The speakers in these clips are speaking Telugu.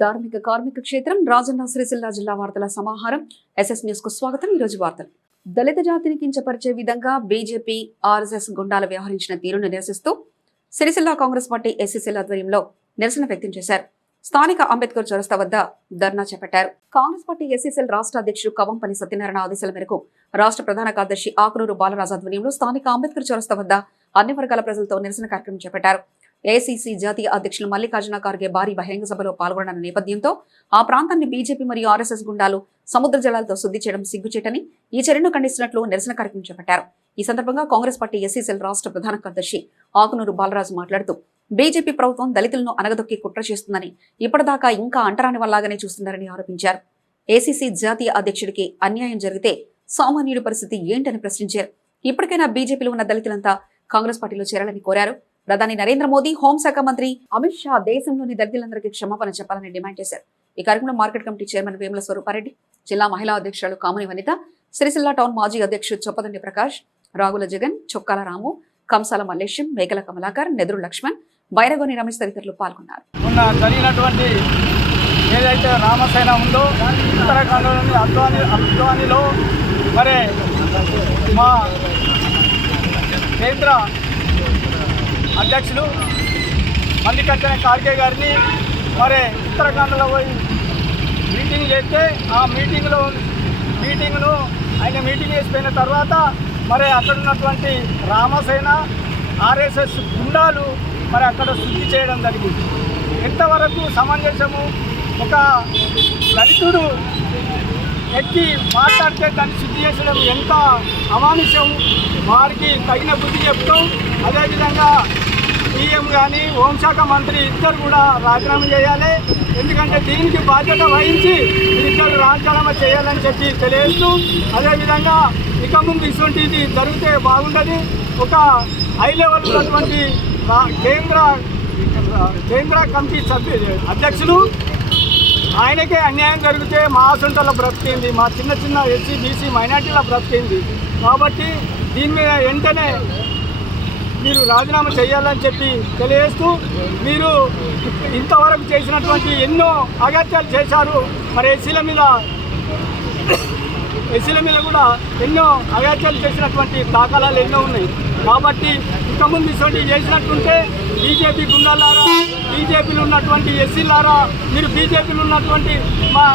ధార్మిక కార్మిక క్షేత్రం రాజన్న సిరిసిల్ల జిల్లా వార్తల సమాహారం ఎస్ఎస్ న్యూస్ కు స్వాగతం. ఈరోజు వార్తలు. దళిత జాతిని కించపరిచే విధంగా బీజేపీ ఆర్ఎస్ఎస్ గుండాలు వ్యవహరించిన తీరును నిరసిస్తూ సిరిసిల్ల కాంగ్రెస్ పార్టీ ఎస్సీసీల ఆధ్వర్యంలో నిరసన వ్యక్తం చేశారు. స్థానిక అంబేద్కర్ చౌరస్తా వద్ద ధర్నా చేపట్టారు. కాంగ్రెస్ పార్టీ ఎస్సీసీల రాష్ట్ర అధ్యక్షుడు కవంపల్లి సత్యనారాయణ ఆదేశాల మేరకు రాష్ట్ర ప్రధాన కార్యదర్శి ఆకునూరు బాలరాజు ఆధ్వర్యంలో స్థానిక అంబేద్కర్ చౌరస్తా వద్ద అన్ని వర్గాల ప్రజలతో నిరసన కార్యక్రమం చేపట్టారు. ఏఐసీసీ జాతీయ అధ్యక్షులు మల్లికార్జున ఖార్గే భారీ బహిరంగ సభలో పాల్గొననున్న నేపథ్యంతో ఆ ప్రాంతాన్ని బీజేపీ మరియు ఆర్ఎస్ఎస్ గుండాలు సముద్ర జలాలతో శుద్ధి చేయడం సిగ్గుచేటని ఈ చర్యను ఖండిస్తున్నట్లు నిరసన కార్యక్రమం చేపట్టారు. ఈ సందర్భంగా కాంగ్రెస్ పార్టీ ఎస్సీసీల రాష్ట్ర ప్రధాన కార్యదర్శి ఆకునూరు బాలరాజు మాట్లాడుతూ బీజేపీ ప్రభుత్వం దళితులను అనగదొక్కి కుట్ర చేస్తుందని, ఇప్పటిదాకా ఇంకా అంటరాని వల్లాగానే చూస్తున్నారని ఆరోపించారు. ఏసీసీ జాతీయ అధ్యక్షుడికి అన్యాయం జరిగితే సామాన్యుడి పరిస్థితి ఏంటని ప్రశ్నించారు. ఇప్పటికైనా బీజేపీలో ఉన్న దళితులంతా కాంగ్రెస్ పార్టీలో చేరాలని కోరారు. ప్రధాని నరేంద్ర మోదీ, హోంశాఖ మంత్రి అమిత్ షా దేశంలోని దళితులందరికీ క్షమాపణ చెప్పాలని డిమాండ్ చేశారు. ఈ కార్యక్రమంలో market committee chairman Vemula Swarupa Reddy, జిల్లా మహిళా అధ్యక్షురాలు కాముని వనిత, సిరిసిల్ల టౌన్ మాజీ అధ్యక్షుడు చొప్పదండి ప్రకాష్, రాగుల జగన్, చొక్కాల రాము, కంసాల మల్లేశం, మేకల కమలాకర్, నెదురు లక్ష్మణ్, బైరగోని రమేష్ తదితరులు పాల్గొన్నారు. జరిగినటువంటి ఏదైతే రామసేన ఉందో ఉత్తరాఖండ్లోని అద్వానీలో మరి మా కేంద్ర అధ్యక్షులు మల్లికార్జున ఖార్గే గారిని మరి ఉత్తరాఖండ్లో పోయి మీటింగ్ చేస్తే ఆ మీటింగ్ను ఆయన మీటింగ్ చేసిపోయిన తర్వాత మరి అక్కడ ఉన్నటువంటి రామసేన ఆర్ఎస్ఎస్ గుండాలు మరి అక్కడ శుద్ధి చేయడం జరిగింది. ఎంతవరకు సమంజసము? ఒక దళితుడు ఎక్కి మాట్లాడితే దాన్ని శుద్ధి చేసడం ఎంత అమానుషం. వారికి తగిన బుద్ధి చెప్తాం. అదేవిధంగా సీఎం కానీ హోంశాఖ మంత్రి ఇద్దరు కూడా రాజీనామా చేయాలి. ఎందుకంటే దీనికి బాధ్యత వహించి ఇద్దరు రాజీనామా చేయాలని చెప్పి తెలియజేస్తూ, అదేవిధంగా ఇక ముందు ఇటువంటిది జరిగితే బాగుండదు. ఒక హై లెవెల్ ఉన్నటువంటి కేంద్ర కమిటీ అధ్యక్షులు ఆయనకే అన్యాయం జరిగితే మా సొంతలో బ్రతికింది, మా చిన్న చిన్న ఎస్సీ బీసీ మైనార్టీల బ్రతికింది. కాబట్టి దీని మీద వెంటనే మీరు రాజీనామా చేయాలని చెప్పి తెలియజేస్తూ, మీరు ఇంతవరకు చేసినటువంటి ఎన్నో అగత్యాలు చేశారు. మరి ఎస్సీల మీద కూడా ఎన్నో అగత్యాలు చేసినటువంటి దాఖలాలు ఎన్నో ఉన్నాయి. కాబట్టి ఇక ముందు ఇటువంటి చేసినట్టుంటే బీజేపీ గుండాలారా, బీజేపీలో ఉన్నటువంటి ఎస్సీలారా, మీరు బీజేపీలో ఉన్నటువంటి మా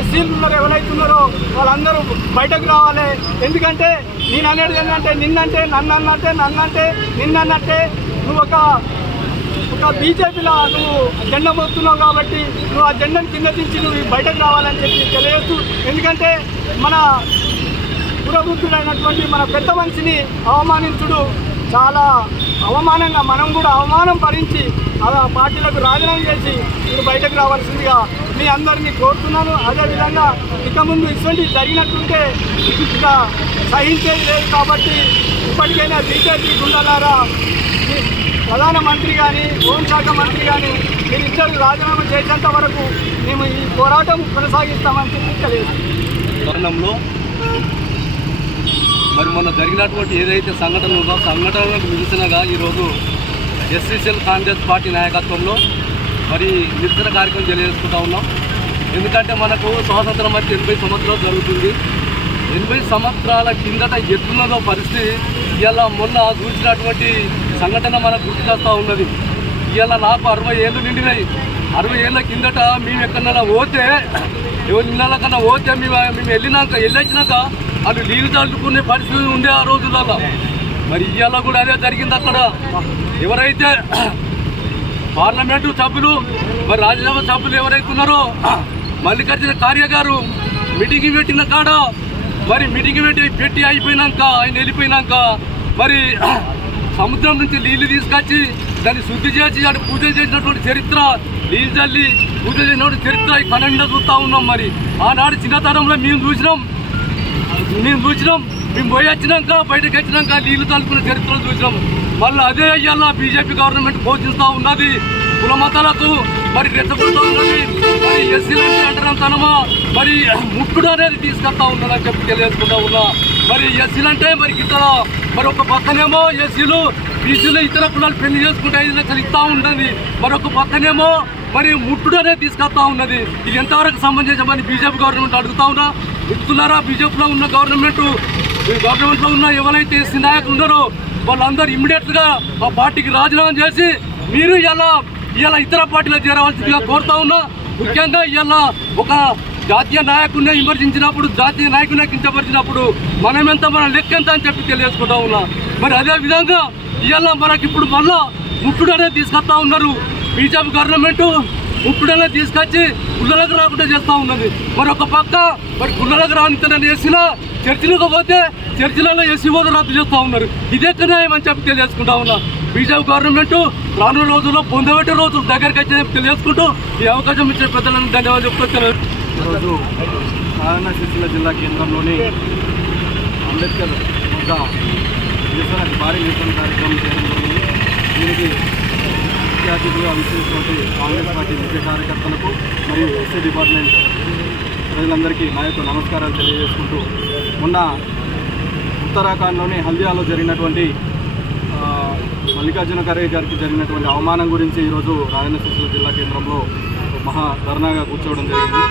ఎస్సీలు ఎవరైతున్నారో వాళ్ళందరూ బయటకు రావాలి. ఎందుకంటే నేను అనేది ఏంటంటే నిన్నంటే నన్నంటే నిన్నన్నట్టే నువ్వు ఒక బీజేపీలో నువ్వు జెండా మోస్తున్నావు. కాబట్టి నువ్వు ఆ జెండాను కింద దించి నువ్వు బయటకు రావాలని చెప్పి తెలియజేస్తూ, ఎందుకంటే మన పురవృద్ధుడైనటువంటి మన పెద్ద మనిషిని అవమానించుడు చాలా అవమానంగా, మనం కూడా అవమానం భరించి ఆ పార్టీలకు రాజీనామా చేసి మీరు బయటకు రావాల్సిందిగా మీ అందరినీ కోరుతున్నాను. అదేవిధంగా ఇక ముందు ఇటువంటి జరిగినట్టుంటే ఇక సహించేది లేదు. కాబట్టి ఇప్పటికైనా బీజేపీ గుండాలారా, ప్రధానమంత్రి కానీ హోంశాఖ మంత్రి కానీ మీరిద్దరు రాజీనామా చేసేంత వరకు మేము ఈ పోరాటం కొనసాగిస్తామని చెప్పి తెలియజేస్తున్నాం. మరి మొన్న జరిగినటువంటి ఏదైతే సంఘటన ఉందో సంఘటనలకు నిరసనగా ఈరోజు ఎస్సీసీఎల్ కాంగ్రెస్ పార్టీ నాయకత్వంలో మరి నిరసన కార్యక్రమం తెలియజేసుకుంటా ఉన్నాం. ఎందుకంటే మనకు స్వాతంత్రం వచ్చి 80 సంవత్సరాలు జరుగుతుంది. 80 సంవత్సరాల కిందట ఎట్లున్నదో పరిస్థితి ఇవాళ మొన్న చూసినటువంటి సంఘటన మనకు గుర్తుకొస్తూ ఉన్నది. ఇవాళ నాకు 60 ఏళ్ళు నిండినాయి. 60 ఏళ్ళ కిందట మేము ఎక్కడన్నా పోతే ఎవరి ఇళ్ళ కన్నా పోతే మేము వెళ్ళొచ్చినాక వాళ్ళు నీళ్ళు చల్లుకునే పరిస్థితి ఉండే ఆ రోజులలో. మరి ఇవాళ కూడా అదే జరిగింది. అక్కడ ఎవరైతే పార్లమెంటు సభ్యులు మరి రాజ్యసభ సభ్యులు ఎవరైతే ఉన్నారో మల్లికార్జున ఖార్గే గారు మీటింగ్ పెట్టిన కాడ మరి మీటింగ్ పెట్టి అయిపోయినాక ఆయన వెళ్ళిపోయినాక మరి సముద్రం నుంచి నీళ్ళు తీసుకొచ్చి దాన్ని శుద్ధి చేసి అటు పూజలు చేసినటువంటి చరిత్ర, నీళ్ళు చల్లి పూజ చేసినటువంటి చరిత్ర ఈ కనంగా చూస్తూ ఉన్నాం. మరి ఆనాడు చిన్నతనంలో మేము చూసినాం. మేము పోయి వచ్చినాక బయటకు వచ్చినాక నీళ్లు తలుపుకున్న చరిత్రలు చూసినాం. మళ్ళీ అదే అయ్యాల బీజేపీ గవర్నమెంట్ పోషిస్తూ ఉన్నది. కుల మతాలకు మరి రెచ్చగొడుతూ ఉన్నది. మరి ఎస్సీలంటే అంటరాంతనమా మరి ముట్టుడు అనేది తీసుకొస్తా ఉన్నదని చెప్పి తెలియజేసుకుంటా ఉన్నా. మరి ఎస్సీలంటే మరి ఇతర మరి ఒక పక్కనేమో ఎస్సీలు బీసీలు ఇతర కులాలు పెళ్లి చేసుకుంటే 5 లక్షలు ఇస్తూ ఉంటుంది. మరొక పక్కనేమో మరి ముట్టుడనే తీసుకొస్తా ఉన్నది. ఇది ఎంతవరకు సంబంధించమని బీజేపీ గవర్నమెంట్ అడుగుతా ఉన్నా. ఇస్తున్నారా? బీజేపీలో ఉన్న గవర్నమెంట్లో ఉన్న ఎవరైతే ఎస్సీ నాయకులు ఉన్నారో వాళ్ళందరూ ఇమ్మీడియట్గా ఆ పార్టీకి రాజీనామా చేసి మీరు ఇలా ఇతర పార్టీలో చేరవలసిందిగా కోరుతా ఉన్నా. ముఖ్యంగా ఇలా ఒక జాతీయ నాయకుడిని విమర్శించినప్పుడు, జాతీయ నాయకుడిని కించపరిచినప్పుడు మనమెంత మన లెక్క ఎంత అని చెప్పి తెలియజేసుకుంటా ఉన్నా. మరి అదే విధంగా ఇవాళ మనకి ఇప్పుడు మళ్ళా ముట్టుడనే తీసుకొస్తా ఉన్నారు. బీజేపీ గవర్నమెంట్ ముట్టుడనే తీసుకొచ్చి గుళ్ళలకు రాకుండా చేస్తూ ఉన్నది. మరి ఒక పక్క మరి గుళ్ళలకు రానితనని వేసినా చర్చిలకు పోతే చర్చిలలో ఎస్సీ ఓదు రద్దు చేస్తూ ఉన్నారు. ఇదే న్యాయం అని చెప్పి తెలియజేసుకుంటా ఉన్నా. బీజేపీ గవర్నమెంట్ రానున్న రోజుల్లో పొందబెట్టే రోజులు దగ్గరికి వచ్చి తెలియజేసుకుంటూ ఈ అవకాశం ఇచ్చిన పెద్దలను ధన్యవాదాలు చెప్తున్నాను. ఈరోజు నారాయణ సిరిసిల్ల జిల్లా కేంద్రంలోని అంబేద్కర్ వద్ద భారీ నిరసన కార్యక్రమం చేయడం జరిగింది. దీనికి ముఖ్య అతిథిగా విచ్చేసినటువంటి కాంగ్రెస్ పార్టీ ముఖ్య కార్యకర్తలకు మరియు ఎస్సీ డిపార్ట్మెంట్ ప్రజలందరికీ నా యొక్క నమస్కారాలు తెలియజేసుకుంటూ, మొన్న ఉత్తరాఖండ్లోని హల్దియాలో జరిగినటువంటి మల్లికార్జున ఖర్గే గారికి జరిగినటువంటి అవమానం గురించి ఈరోజు రాయలసీమ సిరిసిల్ల జిల్లా కేంద్రంలో మహా ధర్నాగా కూర్చోవడం జరిగింది.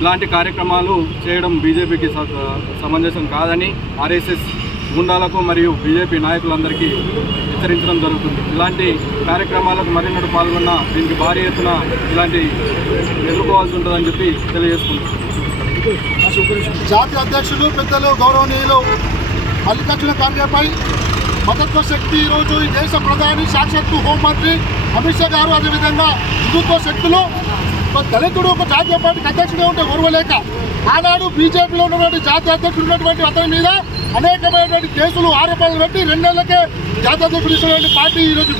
ఇలాంటి కార్యక్రమాలు చేయడం బీజేపీకి సమంజసం కాదని ఆర్ఎస్ఎస్ గుండాలకు మరియు బీజేపీ నాయకులందరికీ హెచ్చరించడం జరుగుతుంది. ఇలాంటి కార్యక్రమాలకు మరిన్నట్టు పాల్గొన్న దీనికి భారీ ఎత్తున ఇలాంటి ఎదుర్కోవాల్సి ఉంటుందని చెప్పి తెలియజేసుకుంటున్నాం. జాతీయ అధ్యక్షులు పెద్దలు గౌరవనీయులు మల్లికార్జున ఖర్గేపై మతత్వ శక్తి ఈరోజు ఈ దేశ ప్రధాని సాక్షాత్తు హోంమంత్రి అమిత్ షా గారు, అదేవిధంగా హిందుత్వ శక్తులు దళితుడు ఒక జాతీయ పార్టీకి అధ్యక్షుడే ఉంటే ఓర్వలేక ఆనాడు బీజేపీలో ఉన్నటువంటి జాతీయ అధ్యక్షుడు ఉన్నటువంటి అతని మీద అనేకమైనటువంటి కేసులు ఆరోపణలు పెట్టి 2 నెలలకే జాతీయ అధ్యక్షుడు ఇచ్చినటువంటి పార్టీ ఈరోజు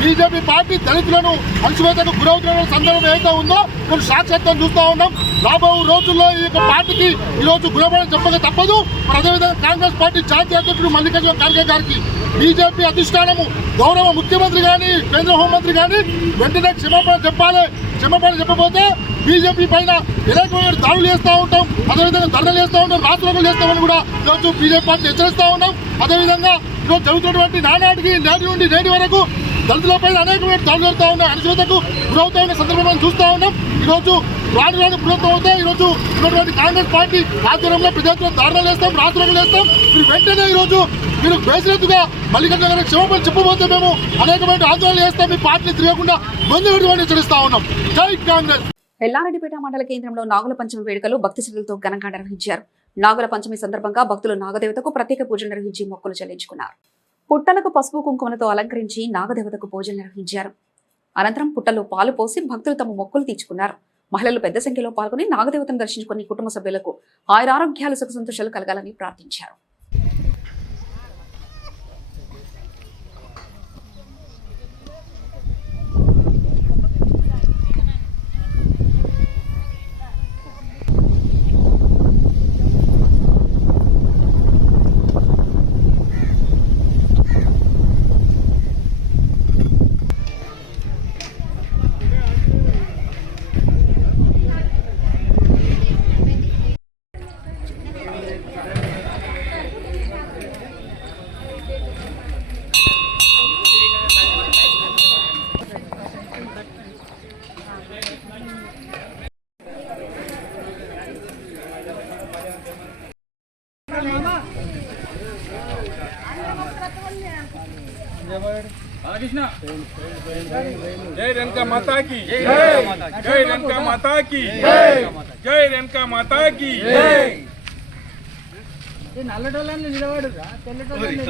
బీజేపీ పార్టీ దళితులను అణచివేతకు గురవుతున్న సందర్భం ఏదైతే ఉందో మనం సాక్షాత్తం చూస్తూ ఉన్నాం. రాబో రోజుల్లో ఈ యొక్క పార్టీకి ఈరోజు గురపడని చెప్పక తప్పదు. మరి అదేవిధంగా కాంగ్రెస్ పార్టీ జాతీయ అధ్యక్షుడు మల్లికార్జున ఖర్గే గారికి బీజేపీ అధిష్టానము గౌరవ ముఖ్యమంత్రి కానీ కేంద్ర హోంమంత్రి కానీ వెంటనే క్షమాపణ చెప్పాలి. క్షమాపణ చెప్పబోతే బీజేపీ పైన అనేకమైన దాడులు చేస్తూ ఉంటాం, అదేవిధంగా ధర్నాలు చేస్తూ ఉంటాం, రాష్ట్రాలు చేస్తామని కూడా ఈరోజు బీజేపీ పార్టీ హెచ్చరిస్తూ ఉన్నాం. అదేవిధంగా ఈరోజు జరుగుతున్నటువంటి నానాటికి నేటి వరకు దళితులపై అనేకమైన దాడులు జరుగుతూ ఉన్నాయి, అణచివేతకు గురవుతా ఉన్న సందర్భాన్ని చూస్తూ ఉన్నాం. ఈరోజు రాను ప్రభుత్వం అవుతే ఈరోజు ఉన్నటువంటి కాంగ్రెస్ పార్టీ ఆధ్వర్యంలో ప్రజాత్వం ధర్నాలు చేస్తాం, రాష్ట్రాలు చేస్తాం. మీరు వెంటనే ఈరోజు మీరు బేసినట్టుగా మల్లికార్జున గారికి క్షమాపణ చెప్పబోతే మేము అనేకమైన ఆందోళనలు చేస్తాం, మీ పార్టీని తిరగకుండా ముందు హెచ్చరిస్తా ఉన్నాం. జై కాంగ్రెస్. ఎల్లారెడ్డిపేట మండల కేంద్రంలో నాగుల పంచమి వేడుకలు భక్తి శ్రద్ధలతో ఘనంగా నిర్వహించారు. నాగుల పంచమి సందర్భంగా భక్తులు నాగదేవతకు ప్రత్యేక పూజలు నిర్వహించి మొక్కులు చెల్లించుకున్నారు. పుట్టలకు పసుపు కుంకుమలతో అలంకరించి నాగదేవతకు పూజలు నిర్వహించారు. అనంతరం పుట్టలో పాలు పోసి భక్తులు తమ మొక్కులు తీర్చుకున్నారు. మహిళలు పెద్ద సంఖ్యలో పాల్గొని నాగదేవతను దర్శించుకుని కుటుంబ సభ్యులకు ఆయురారోగ్యాలు సుఖ సంతోషాలు కలగాలని ప్రార్థించారు. जय रेणुका माता की जय रेणुका माता की जय रेणुका माता की నల్లటోళ్ళని నిలబడు తెల్లటోళ్ళని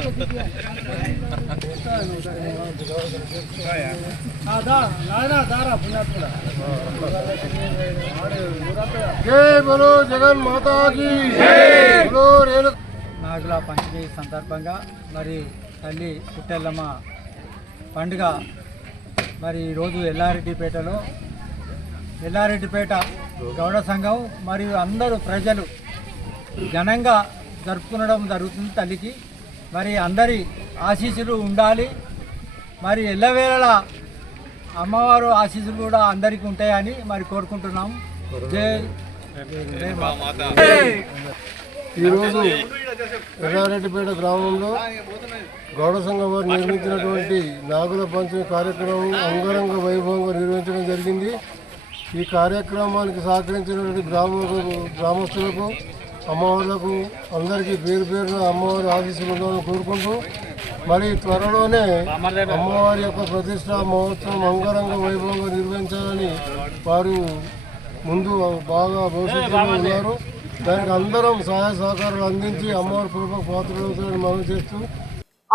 జై బలో జగన్ మాతాకి నాగుల పంచమి సందర్భంగా మరి తల్లి పుట్టెల్లమ్మ పండుగ మరి ఈరోజు ఎల్లారెడ్డిపేట గౌడ సంఘం మరియు అందరూ ప్రజలు ఘనంగా జరుపుకునడం జరుగుతుంది. తల్లికి మరి అందరి ఆశీస్సులు ఉండాలి, మరి ఎల్లవేళలా అమ్మవారు ఆశీస్సులు కూడా అందరికీ ఉంటాయని మరి కోరుకుంటున్నాం. జై ఈరోజు ఎర్రారెడ్డిపేట గ్రామంలో గౌడ సంఘం వారు నిర్మించినటువంటి నాగుల పంచమి కార్యక్రమం అంగరంగ వైభవంగా నిర్వహించడం జరిగింది. ఈ కార్యక్రమానికి సహకరించినటువంటి గ్రామస్తులకు, అమ్మవార్లకు అందరికీ పేరు పేరున అమ్మవారి ఆశీస్సులు ఉండాలని కోరుకుంటూ మరి త్వరలోనే అమ్మవారి యొక్క ప్రతిష్ట మహోత్సవం అంగరంగ వైభవంగా నిర్వహించాలని వారు ముందు బాగా భవిష్యత్తులో ఉన్నారు. దానికి అందరం సహాయ సహకారాలు అందించి అమ్మవారి కృపకు పాత్రలవుతారని మనం చేస్తూ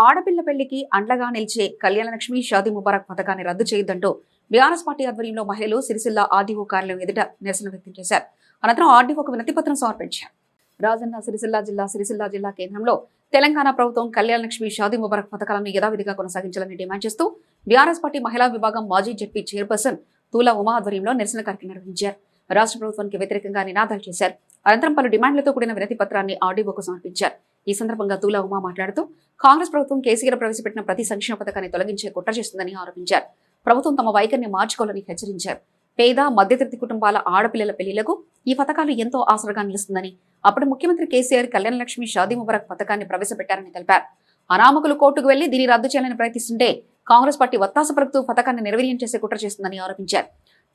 ఆడపిల్ల పెళ్లికి అండగా నిలిచే కళ్యాణలక్ష్మి షాదీ ముబారక్ పథకాన్ని రద్దు చేయొద్దంటూ బీఆర్ఎస్ పార్టీ ఆధ్వర్యంలో మహిళలు సిరిసిల్ల ఆర్డీఓ కార్యాలయం ఎదుట నిరసన వ్యక్తం చేశారు. అనంతరం ఆర్డీఓకు వినతి పత్రం సమర్పించారు. రాజన్న సిరిసిల్ల జిల్లా కేంద్రంలో తెలంగాణ ప్రభుత్వం కళ్యాణలక్ష్మి షాదీ ముబారక్ పథకాలను యథావిధిగా కొనసాగించాలని డిమాండ్ చేస్తూ బీఆర్ఎస్ పార్టీ మహిళా విభాగం మాజీ జెడ్పీ చైర్పర్సన్ తూలా ఉమా ఆధ్వర్యంలో నిరసన కార్యక్రమం నిర్వహించారు. రాష్ట్ర ప్రభుత్వానికి వ్యతిరేకంగా నినాదాలు చేశారు. అనంతరం పలు డిమాండ్లతో కూడిన వినతి పత్రాన్ని ఆర్డీఓకు సమర్పించారు. ఈ సందర్భంగా తూలా ఉమా మాట్లాడుతూ కాంగ్రెస్ ప్రభుత్వం కేసీఆర్ ప్రవేశపెట్టిన ప్రతి సంక్షేమ పథకాన్ని తొలగించే కుట్ర చేస్తుందని ఆరోపించారు. ప్రభుత్వం తమ వైఖరిని మార్చుకోవాలని హెచ్చరించారు. పేద మధ్యతరగతి కుటుంబాల ఆడపిల్లల పెళ్లిలకు ఈ పథకాలు ఎంతో ఆసరగా నిలుస్తుందని, అప్పుడు ముఖ్యమంత్రి కేసీఆర్ కళ్యాణలక్ష్మి షాదీ ముబారక్ పథకాన్ని ప్రవేశపెట్టారని తెలిపారు. అనామకులు కోర్టుకు వెళ్లి దీన్ని రద్దు చేయాలని ప్రయత్నిస్తుంటే కాంగ్రెస్ పార్టీ వత్తాస పలుకుతూ పథకాన్ని నిర్వీర్యం చేసే కుట్ర చేస్తుందని ఆరోపించారు.